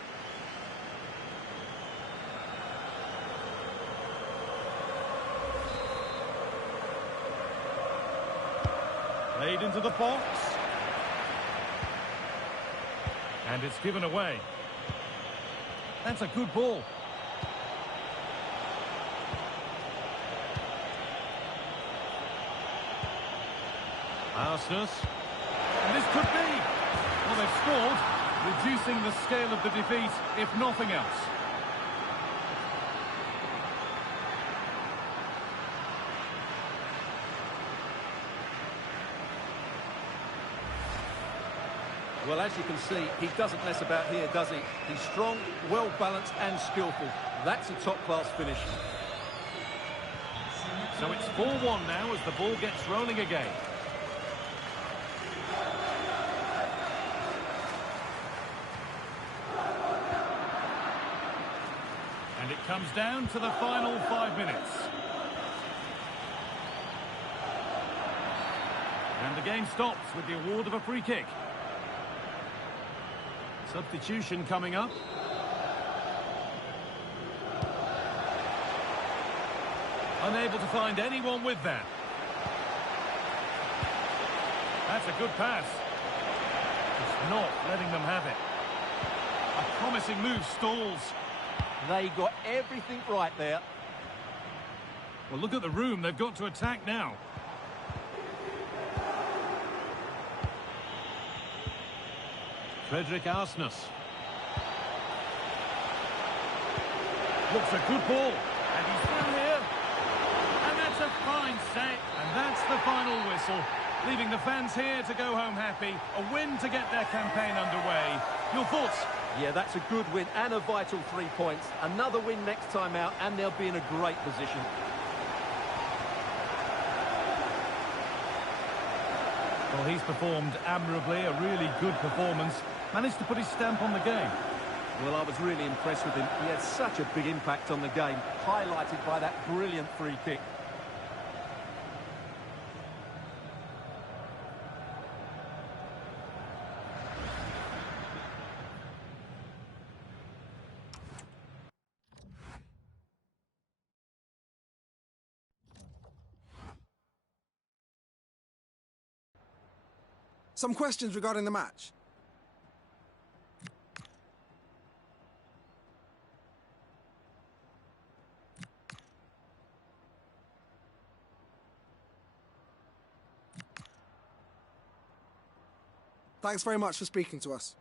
Played into the box. And it's given away. That's a good ball. Arsenal. And this could be. Well, they've scored, reducing the scale of the defeat, if nothing else. Well, as you can see, he doesn't mess about here, does he? He's strong, well-balanced and skillful. That's a top-class finish. So it's 4-1 now as the ball gets rolling again. And it comes down to the final 5 minutes. And the game stops with the award of a free kick. Substitution coming up. Unable to find anyone with that. That's a good pass. Just not letting them have it. A promising move stalls. They got everything right there. Well, look at the room they've got to attack now. Frederick Arsness. Looks a good ball. And he's through here. And that's a fine save. And that's the final whistle. Leaving the fans here to go home happy. A win to get their campaign underway. Your thoughts? Yeah, that's a good win and a vital 3 points. Another win next time out and they'll be in a great position. Well, he's performed admirably, a really good performance. Managed to put his stamp on the game. Well, I was really impressed with him. He had such a big impact on the game, highlighted by that brilliant free kick. Some questions regarding the match. Thanks very much for speaking to us.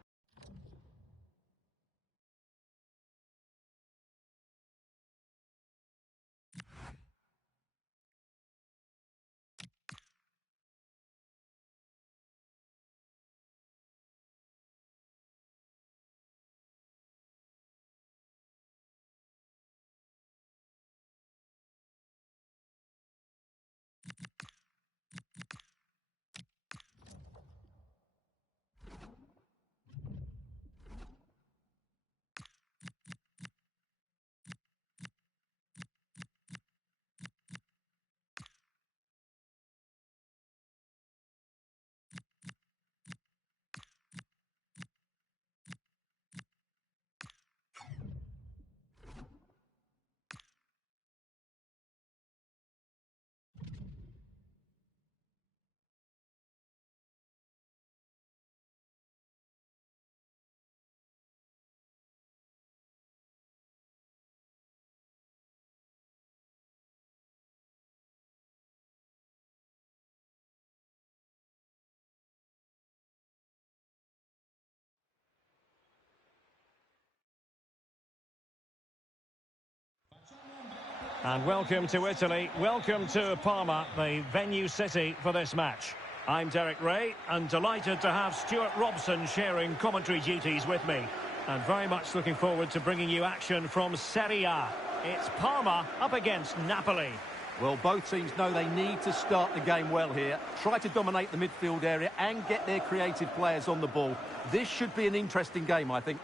And welcome to Italy, welcome to Parma, the venue city for this match. I'm Derek Ray, and delighted to have Stuart Robson sharing commentary duties with me. And very much looking forward to bringing you action from Serie A. It's Parma up against Napoli. Well, both teams know they need to start the game well here, try to dominate the midfield area and get their creative players on the ball. This should be an interesting game, I think.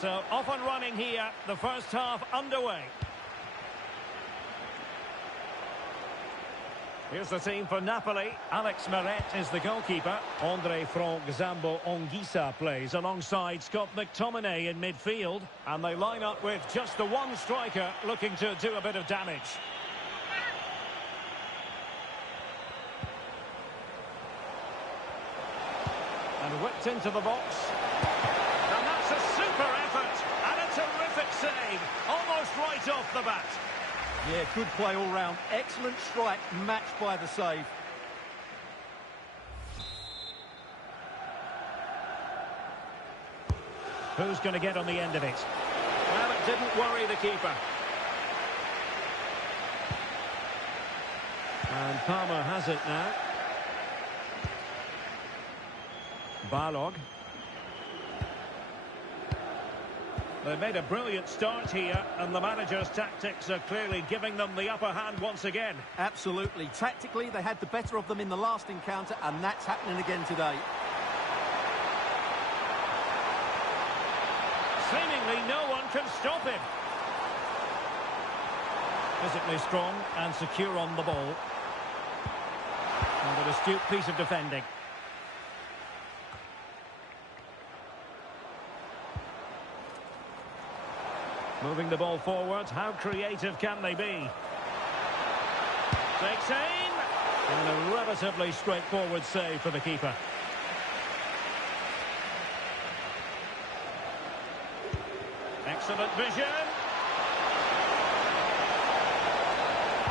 So off and running here, the first half underway. Here's the team for Napoli. Alex Meret is the goalkeeper. Andre Franck Zambo Onguissa plays alongside Scott McTominay in midfield. And they line up with just the one striker looking to do a bit of damage. And whipped into the box. And that's a super effort and a terrific save, almost right off the bat. Yeah, good play all round. Excellent strike, matched by the save. Who's going to get on the end of it? Well, it didn't worry the keeper. And Palmer has it now. Barlog. They made a brilliant start here, and the manager's tactics are clearly giving them the upper hand once again. Absolutely. Tactically, they had the better of them in the last encounter, and that's happening again today. Seemingly no one can stop him. Physically strong and secure on the ball. And an astute piece of defending. Moving the ball forward, how creative can they be? Takes aim, and a relatively straightforward save for the keeper. Excellent vision.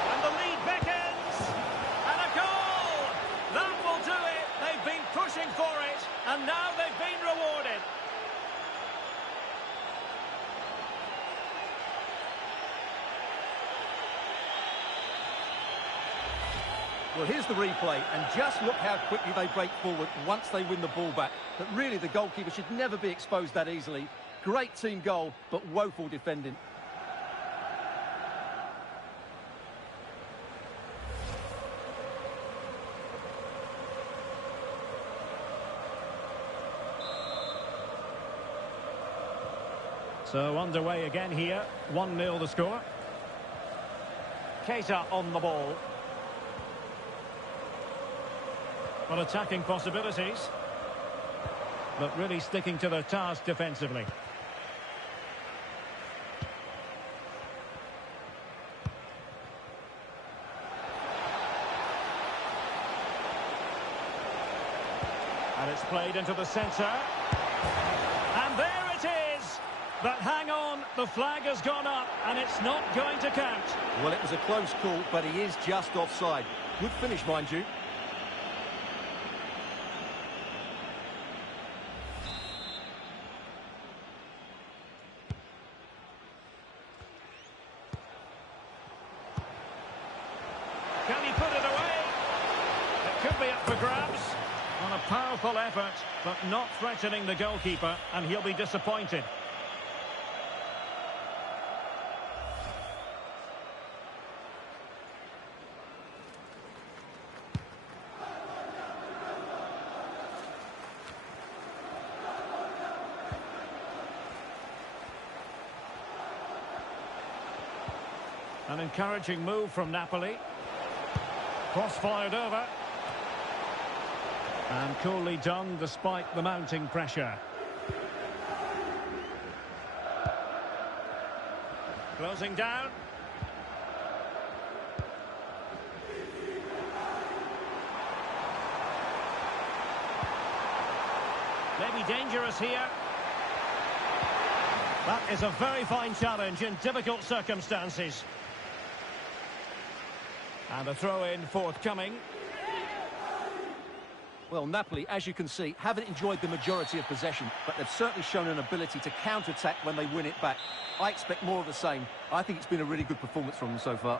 And the lead beckons. And a goal! That will do it. They've been pushing for it, and now they've been rewarded. Well, here's the replay, and just look how quickly they break forward once they win the ball back. But really, the goalkeeper should never be exposed that easily. Great team goal, but woeful defending. So underway again here, 1-0 the score. Keita on the ball. Well, attacking possibilities, but really sticking to their task defensively. And it's played into the centre. And there it is! But hang on, the flag has gone up, and it's not going to count. Well, it was a close call, but he is just offside. Good finish, mind you. Can he put it away? It could be up for grabs. On a powerful effort, but not threatening the goalkeeper, and he'll be disappointed. An encouraging move from Napoli. Cross fired over. And coolly done despite the mounting pressure. Closing down. Maybe dangerous here. That is a very fine challenge in difficult circumstances. And a throw-in forthcoming. Well, Napoli, as you can see, haven't enjoyed the majority of possession, but they've certainly shown an ability to counter-attack when they win it back. I expect more of the same. I think it's been a really good performance from them so far.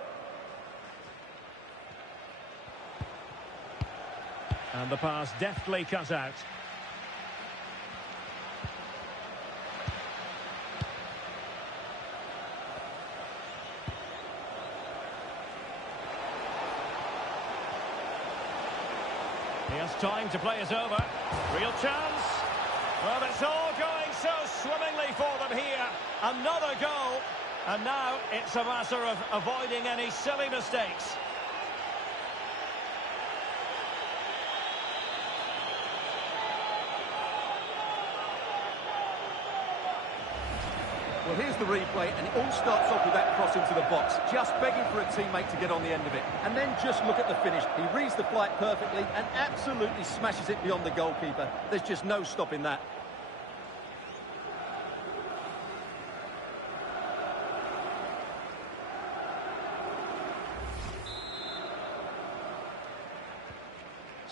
And the pass deftly cut out. He has time to play it over. Real chance. Well, it's all going so swimmingly for them here. Another goal. And now it's a matter of avoiding any silly mistakes. Well, here's the replay, and it all starts off with that cross into the box, just begging for a teammate to get on the end of it. And then just look at the finish. He reads the flight perfectly and absolutely smashes it beyond the goalkeeper. There's just no stopping that.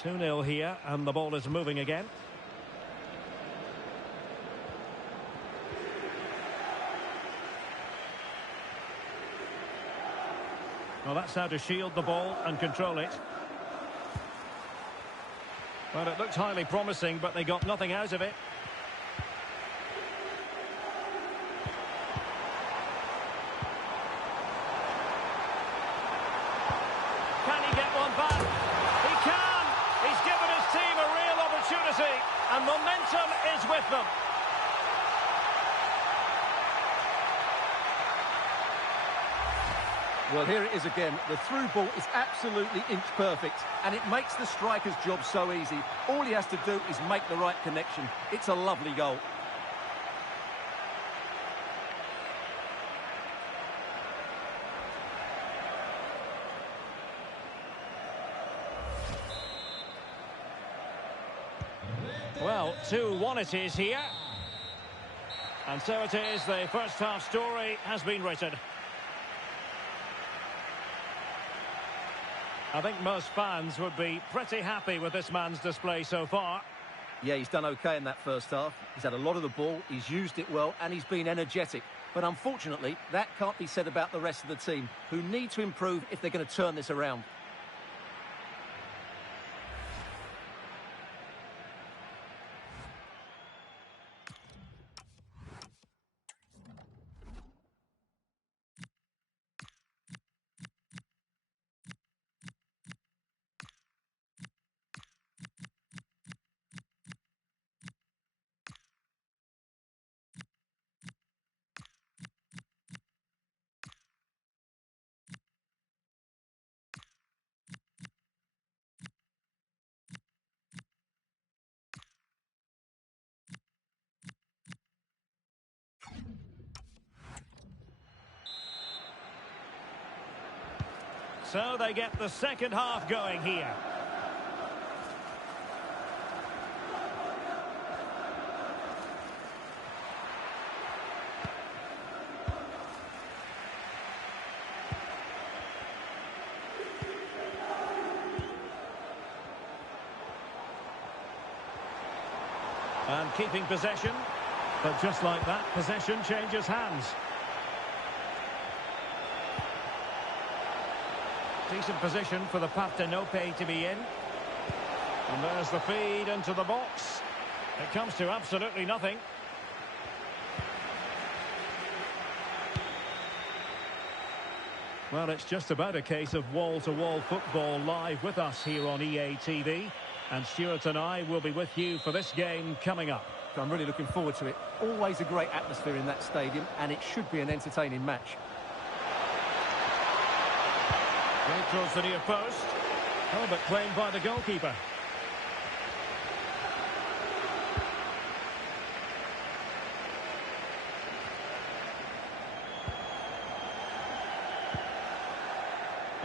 Two 2-0 here, and the ball is moving again. Well, that's how to shield the ball and control it. Well, it looked highly promising, but they got nothing out of it. Can he get one back? He can! He's given his team a real opportunity, and momentum is with them. Well, here it is again. The through ball is absolutely inch perfect, and it makes the striker's job so easy. All he has to do is make the right connection. It's a lovely goal. Well, 2-1 it is here. And so it is, the first half story has been written. I think most fans would be pretty happy with this man's display so far. Yeah, he's done okay in that first half. He's had a lot of the ball, he's used it well, and he's been energetic. But unfortunately, that can't be said about the rest of the team, who need to improve if they're going to turn this around. So they get the second half going here. And keeping possession. But just like that, possession changes hands. Decent position for the Partenope to be in. And there's the feed into the box. It comes to absolutely nothing. Well, it's just about a case of wall-to-wall football live with us here on EA TV. And Stuart and I will be with you for this game coming up. I'm really looking forward to it. Always a great atmosphere in that stadium, and it should be an entertaining match. Right towards the near post. Oh, but claimed by the goalkeeper.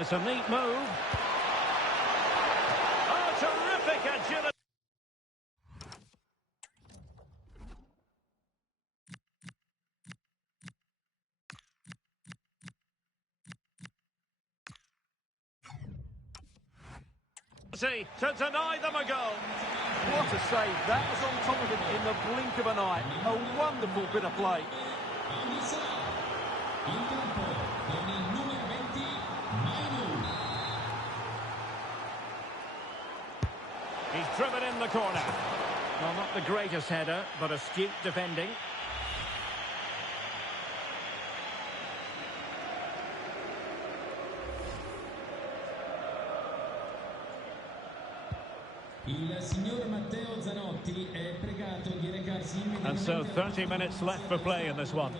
It's a neat move. Oh, terrific agility. To deny them a goal. What a save. That was on top of it in the blink of an eye. A wonderful bit of play. He's driven in the corner. Well, not the greatest header, but astute defending. And so 30 minutes left for play in this one.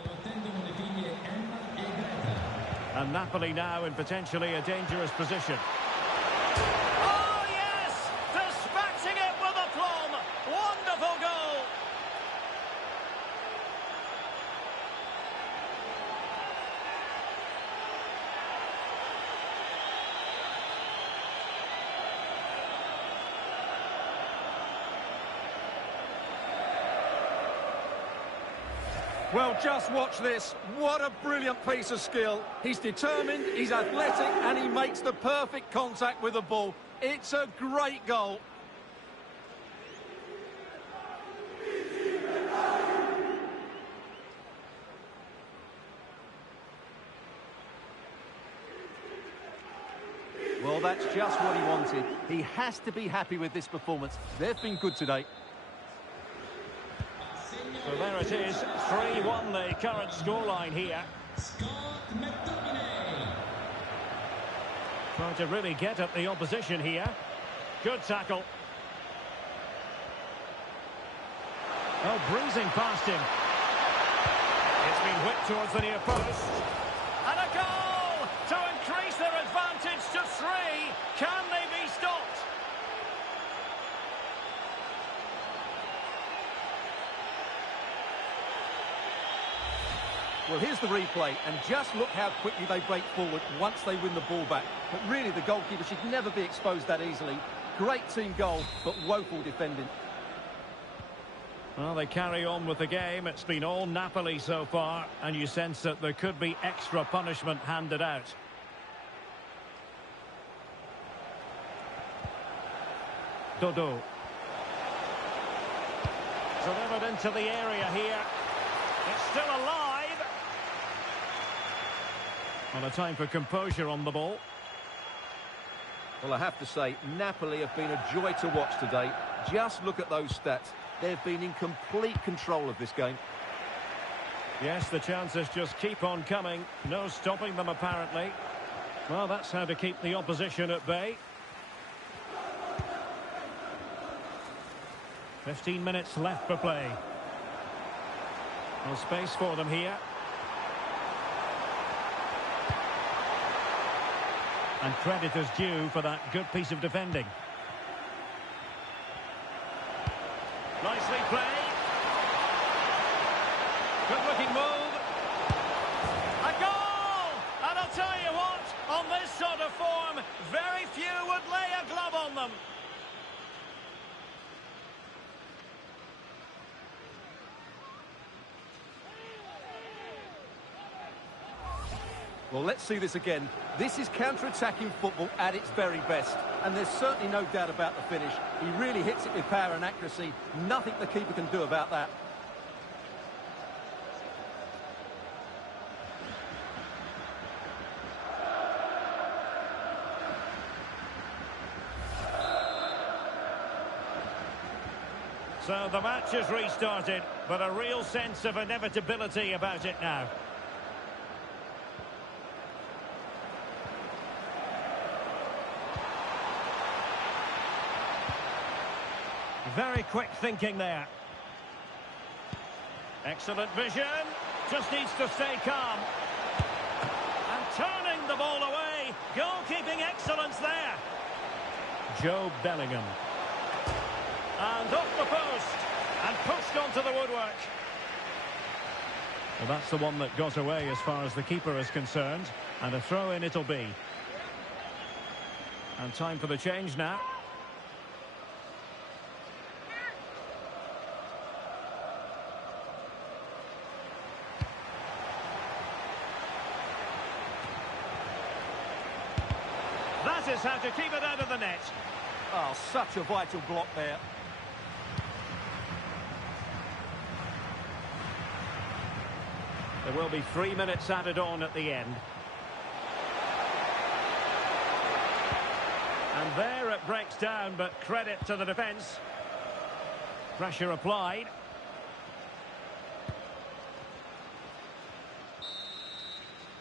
And Napoli now in potentially a dangerous position. Oh, yes! Dispatching it with aplomb! Wonderful goal! Well, just watch this. What a brilliant piece of skill. He's determined, he's athletic, and he makes the perfect contact with the ball. It's a great goal. Well, that's just what he wanted. He has to be happy with this performance. They've been good today. So there it is, 3-1 the current scoreline here. Trying to really get at the opposition here. Good tackle. Oh, breezing past him. It's been whipped towards the near post. And a goal to increase their advantage to 3. Can they be stopped? Well, here's the replay, and just look how quickly they break forward once they win the ball back. But really, the goalkeeper should never be exposed that easily. Great team goal, but woeful defending. Well, they carry on with the game. It's been all Napoli so far, and you sense that there could be extra punishment handed out. Dodo. Delivered into the area here. It's still alive. Well, a time for composure on the ball. Well, I have to say, Napoli have been a joy to watch today. Just look at those stats. They've been in complete control of this game. Yes, the chances just keep on coming. No stopping them, apparently. Well, that's how to keep the opposition at bay. 15 minutes left for play. No space for them here. And credit is due for that good piece of defending. Nicely played. Good-looking move. A goal! And I'll tell you what, on this sort of form, very few would lay a glove on them. Well, let's see this again. This is counter-attacking football at its very best. And there's certainly no doubt about the finish. He really hits it with power and accuracy. Nothing the keeper can do about that. So the match has restarted, but a real sense of inevitability about it now. Very quick thinking there. Excellent vision. Just needs to stay calm. And turning the ball away. Goalkeeping excellence there. Joe Bellingham. And off the post. And pushed onto the woodwork. Well, that's the one that got away as far as the keeper is concerned. And a throw-in it'll be. And time for the change now. That is how to keep it out of the net. Oh, such a vital block there. There will be 3 minutes added on at the end. And there it breaks down, but credit to the defence. Pressure applied.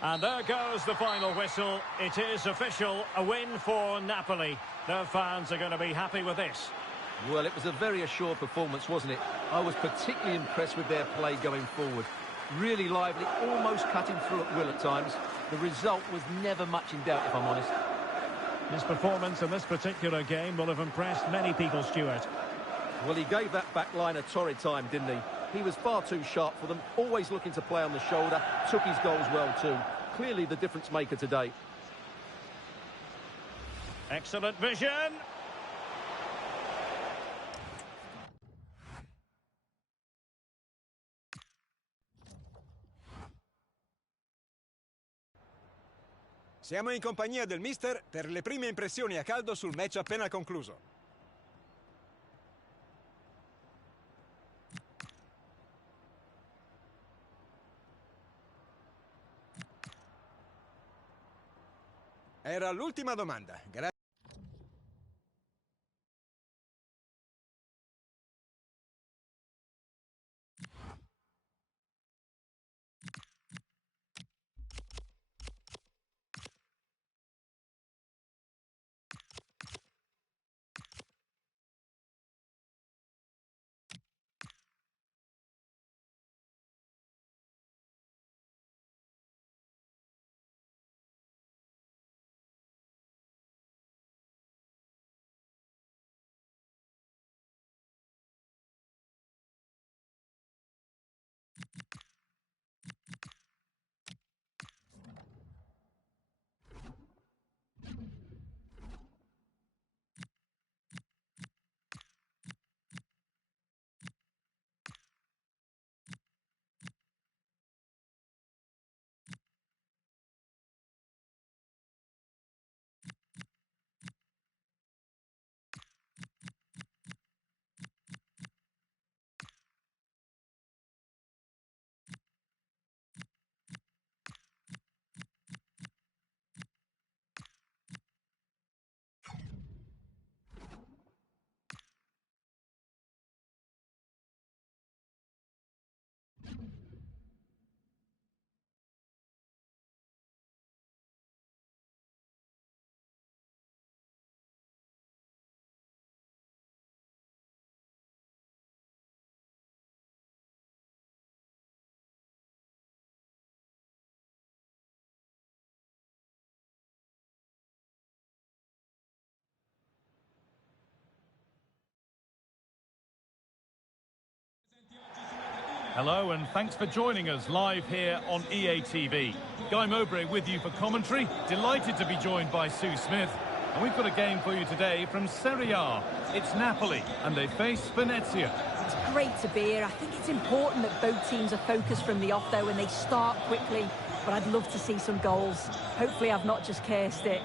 And there goes the final whistle. It is official, a win for Napoli. Their fans are going to be happy with this. Well, it was a very assured performance, wasn't it? I was particularly impressed with their play going forward. Really lively, almost cutting through at will at times. The result was never much in doubt, if I'm honest. His performance in this particular game will have impressed many people, Stuart. Well, he gave that back line a torrid time, didn't he? He was far too sharp for them, always looking to play on the shoulder, took his goals well too. Clearly the difference maker today. Excellent vision. Siamo in compagnia del mister per le prime impressioni a caldo sul match appena concluso. Era l'ultima domanda. Grazie. Hello and thanks for joining us live here on EA TV. Guy Mowbray with you for commentary. Delighted to be joined by Sue Smith. And we've got a game for you today from Serie A. It's Napoli and they face Venezia. It's great to be here. I think it's important that both teams are focused from the off though and they start quickly. But I'd love to see some goals. Hopefully I've not just cursed it.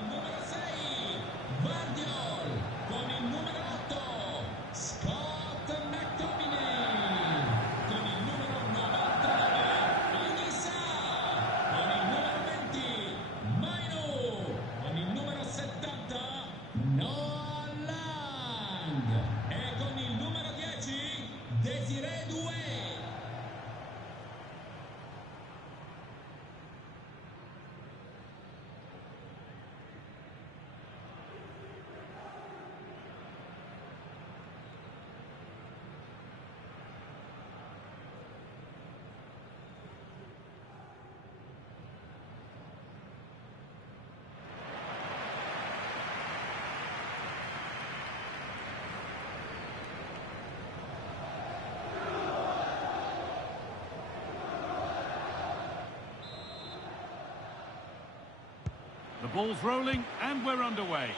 The ball's rolling and we're underway.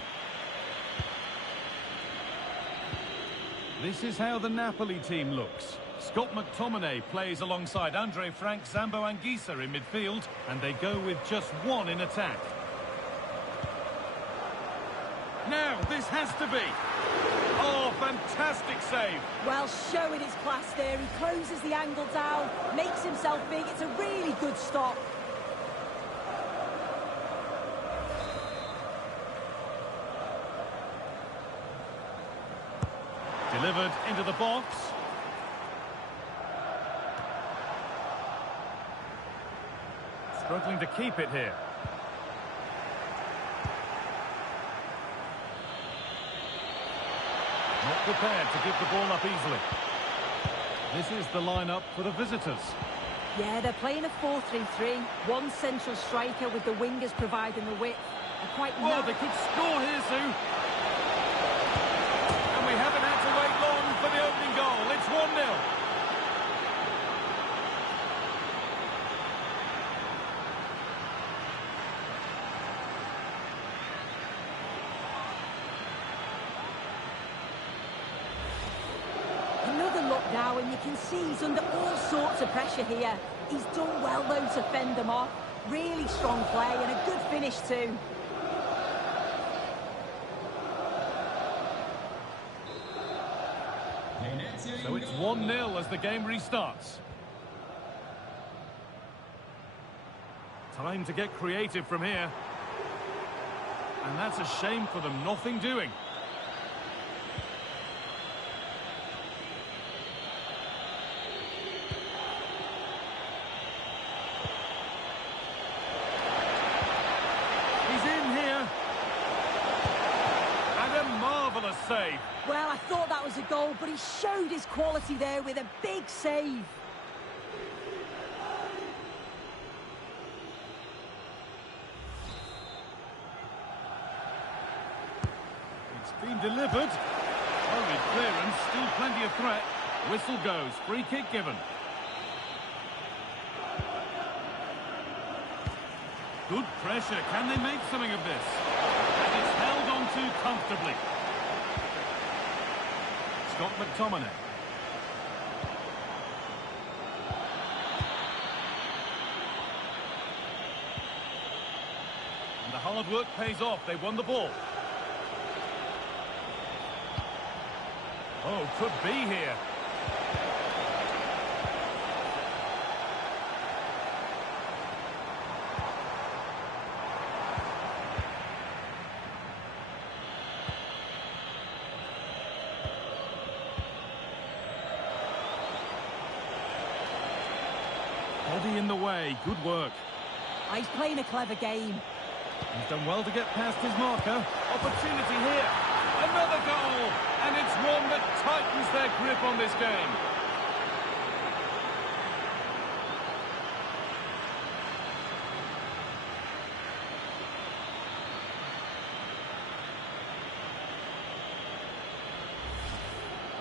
This is how the Napoli team looks. Scott McTominay plays alongside Andre Frank, Zambo Anguissa in midfield, and they go with just one in attack. Now, this has to be. Oh, fantastic save. Well, showing his class there. He closes the angle down, makes himself big. It's a really good stop. Delivered into the box. Struggling to keep it here. Not prepared to give the ball up easily. This is the lineup for the visitors. Yeah, they're playing a 4-3-3. One central striker with the wingers providing the width. Quite oh, they could score here, Sue. And we haven't had to wait long for the opening goal. It's 1-0. Another look now, and you can see he's under all sorts of pressure here. He's done well, though, to fend them off. Really strong play and a good finish, too. So it's 1-0 as the game restarts. Time to get creative from here. And that's a shame for them, nothing doing. He's in here. And a marvellous save. Well, I thought that was a goal, but he showed his quality there with a big save. It's been delivered. Hurried clearance, still plenty of threat. Whistle goes, free kick given. Good pressure, can they make something of this? And it's held on to comfortably. Scott McTominay. And the hard work pays off, they won the ball. Oh, could be here. Body in the way, good work. He's playing a clever game. He's done well to get past his marker. Opportunity here. Another goal! And it's one that tightens their grip on this game.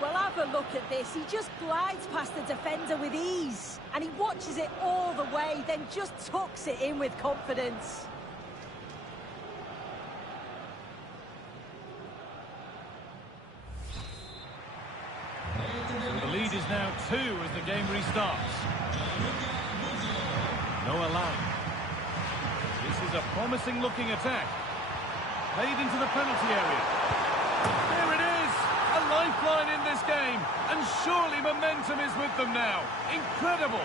Well, have a look at this. He just glides past the defender with ease. And he watches it all the way, then just tucks it in with confidence. The lead is now 2 as the game restarts. Noah Lang. This is a promising looking attack. Played into the penalty area. There it is! A lifeline in this game. And surely momentum is with them now. Incredible!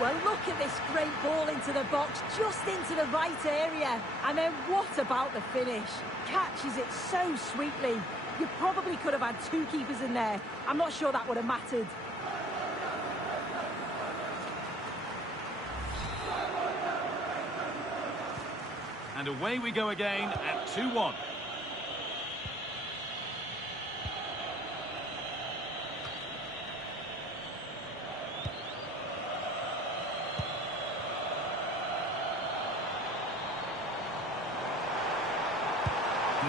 Well, look at this great ball into the box, just into the right area. And then what about the finish? Catches it so sweetly. You probably could have had 2 keepers in there. I'm not sure that would have mattered. And away we go again at 2-1.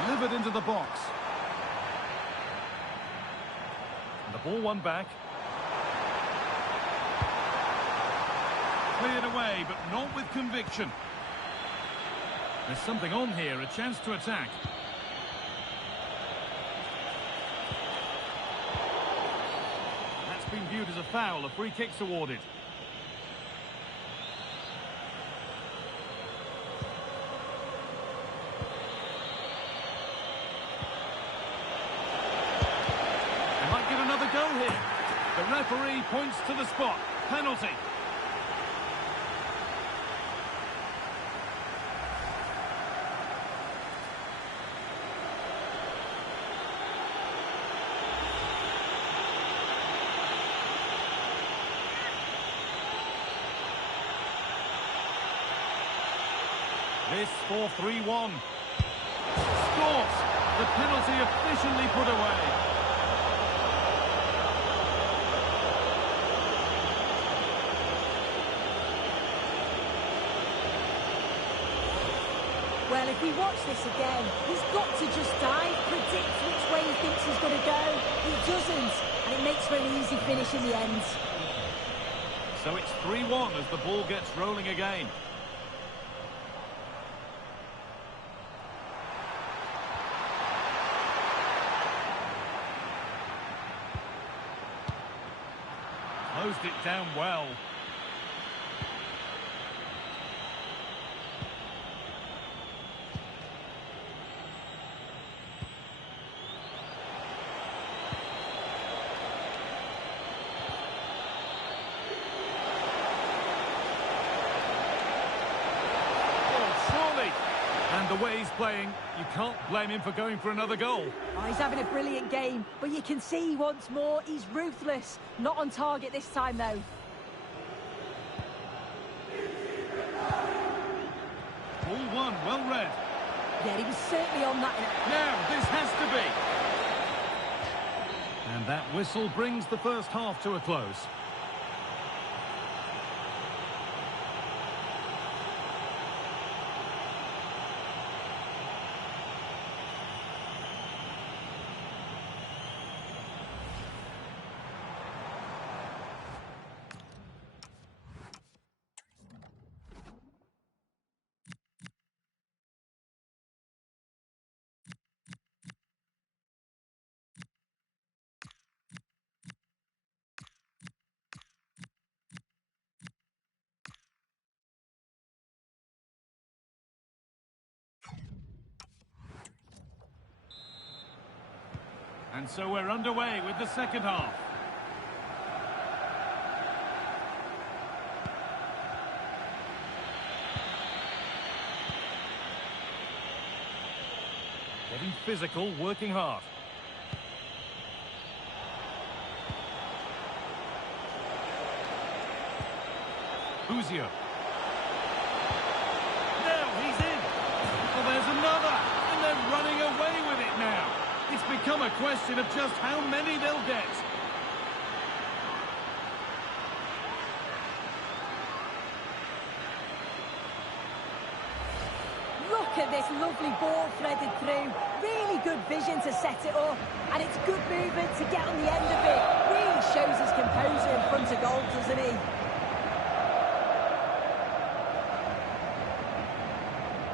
Delivered into the box. And the ball won back. Cleared away, but not with conviction. There's something on here, a chance to attack. That's been viewed as a foul, a free kick's awarded. They might get another go here. The referee points to the spot. Penalty. This for 3-1. Scores! The penalty officially put away. Well, if we watch this again, he's got to just dive, predict which way he thinks he's going to go. He doesn't, and it makes for an easy finish in the end. So it's 3-1 as the ball gets rolling again. Closed it down well. And the way he's playing, you can't blame him for going for another goal. Oh, he's having a brilliant game, but you can see he wants more. He's ruthless. Not on target this time, though. Ball one, well read. Yeah, he was certainly on that. Now, this has to be. And that whistle brings the first half to a close. And so we're underway with the second half. Getting physical, working hard. Uzio. Now he's in. Well, there's another. And they're running away with it now. It's become a question of just how many they'll get. Look at this lovely ball threaded through. Really good vision to set it up. And it's good movement to get on the end of it. Really shows his composure in front of goal, doesn't he?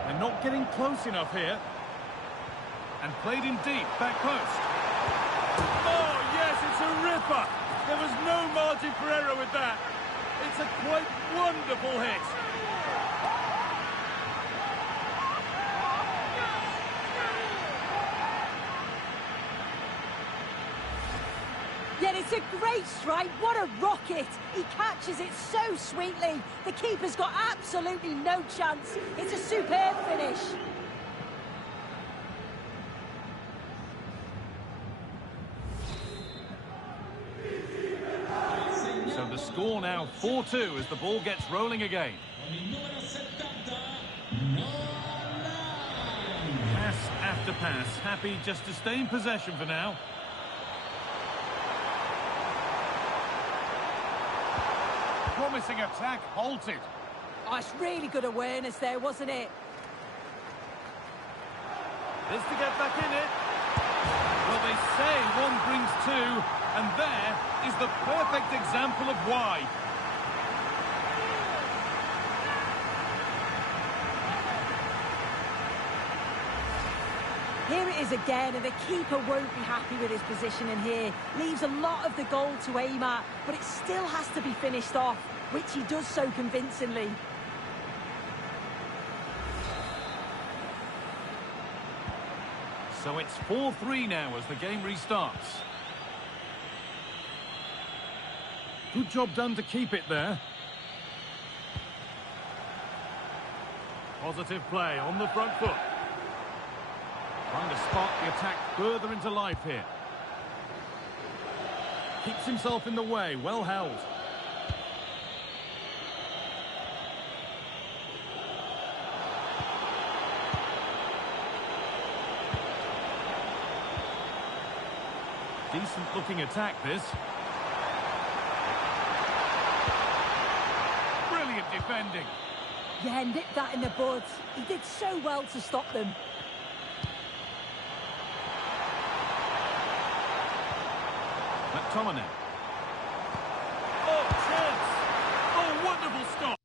They're not getting close enough here. And played in deep, back post. Oh, yes, it's a ripper. There was no margin for error with that. It's a quite wonderful hit. Yet it's a great strike. What a rocket. He catches it so sweetly. The keeper's got absolutely no chance. It's a superb finish. So the score now 4-2 as the ball gets rolling again. Pass after pass, happy just to stay in possession for now. Promising attack halted. Oh, it's really good awareness there, wasn't it? This to get back in it. Well, they say one brings two, and there is the perfect example of why. Here it is again, and the keeper won't be happy with his position in here. Leaves a lot of the goal to aim at, but it still has to be finished off, which he does so convincingly. So it's 4-3 now as the game restarts. Good job done to keep it there. Positive play on the front foot. Trying to spark the attack further into life here. Keeps himself in the way, well held. Decent looking attack, this. Brilliant defending. Yeah, nipped that in the bud. He did so well to stop them. McTominay. Oh, chance! Oh, wonderful stop!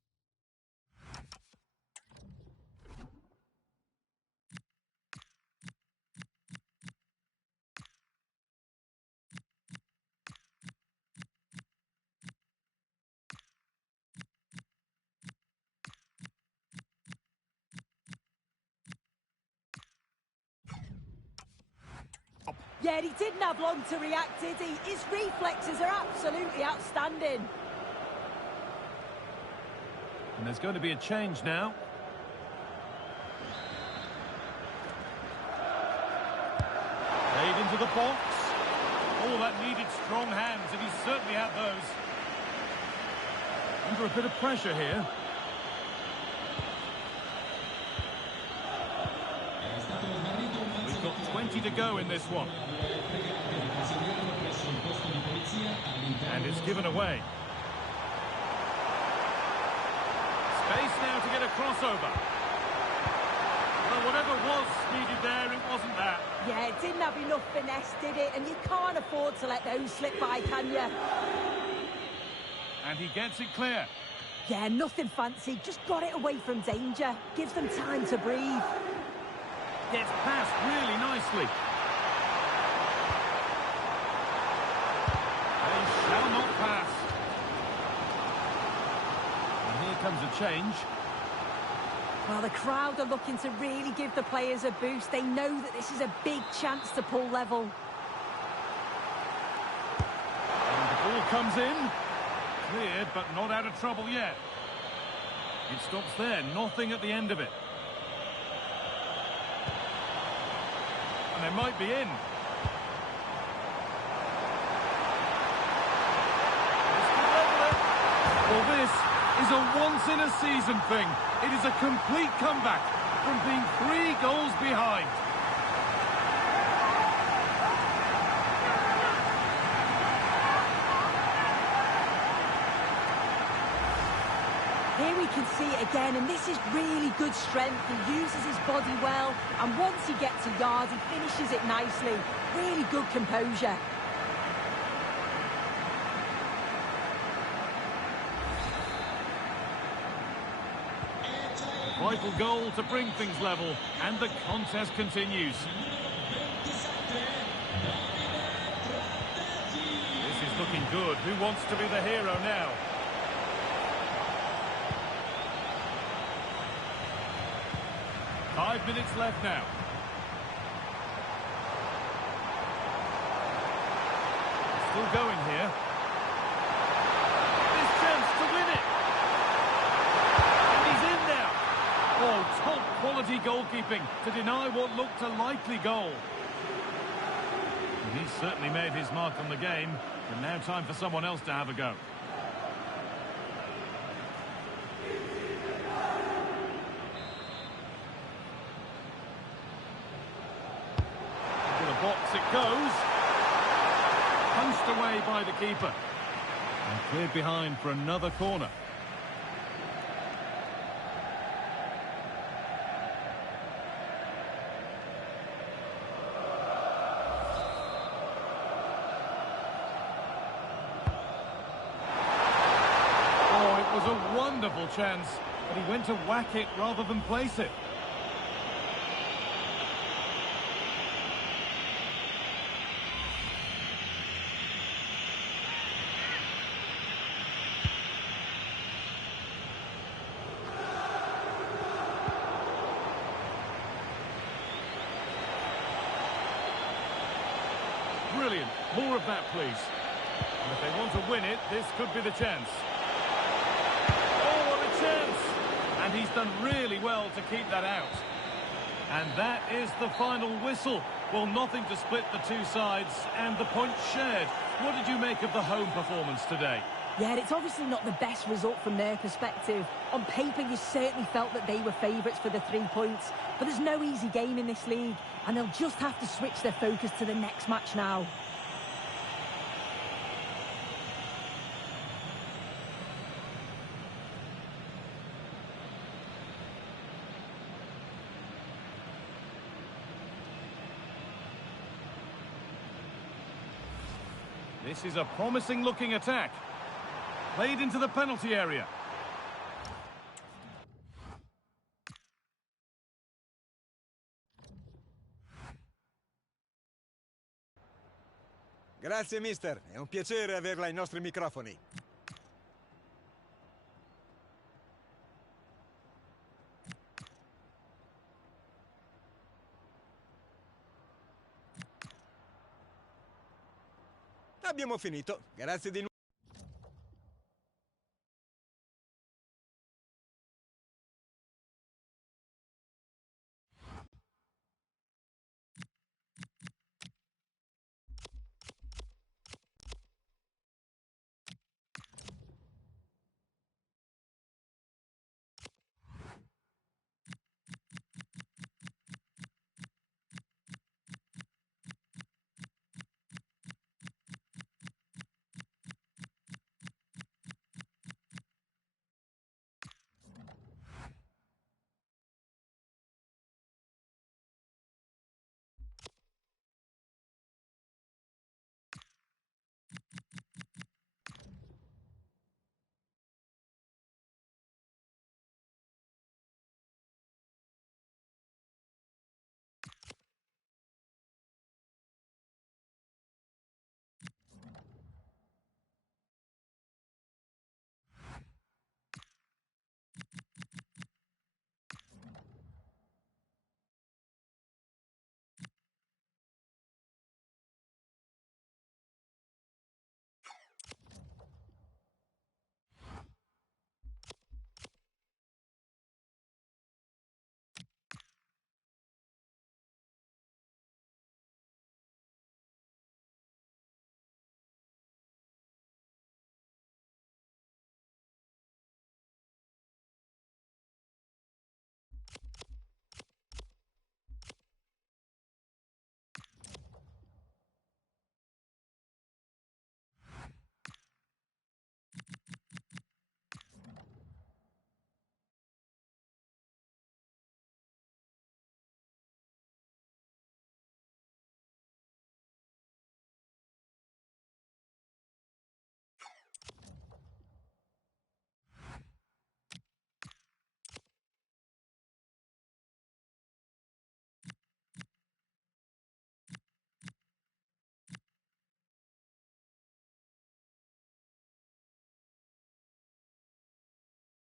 Yeah, he didn't have long to react, did he? His reflexes are absolutely outstanding. And there's going to be a change now. into the box. Oh, that needed strong hands, and he certainly had those. Under a bit of pressure here. We've got 20 to go in this one. And it's given away. Space now to get a crossover. Well, whatever was needed there, it wasn't that. Yeah, it didn't have enough finesse, did it? And you can't afford to let those slip by, can you? And he gets it clear. Yeah, nothing fancy. Just got it away from danger. Gives them time to breathe. Gets past really nicely. They shall not pass. And here comes a change. Well, the crowd are looking to really give the players a boost. They know that this is a big chance to pull level. And the ball comes in. Cleared, but not out of trouble yet. It stops there, nothing at the end of it. And they might be in. This could level it. Well, this is a once-in-a-season thing. It is a complete comeback from being 3 goals behind. Here we can see it again, and this is really good strength. He uses his body well, and once he gets a yard, he finishes it nicely. Really good composure. Vital goal to bring things level, and the contest continues. This is looking good. Who wants to be the hero now? Five minutes left now. Still going here. This chance to win it. And he's in now. Oh, top quality goalkeeping to deny what looked a likely goal. And he's certainly made his mark on the game. And now time for someone else to have a go. Box it goes. Punched away by the keeper. And cleared behind for another corner. Oh, it was a wonderful chance, but he went to whack it rather than place it. Brilliant. More of that, please. And if they want to win it, this could be the chance. Oh, what a chance! And he's done really well to keep that out. And that is the final whistle. Well, nothing to split the two sides, and the points shared. What did you make of the home performance today? Yeah, it's obviously not the best result from their perspective. On paper, you certainly felt that they were favourites for the 3 points. But there's no easy game in this league, and they'll just have to switch their focus to the next match now. This is a promising-looking attack. Played into the penalty area. Grazie, mister. È un piacere averla ai nostri microfoni. Abbiamo finito. Grazie di nuovo.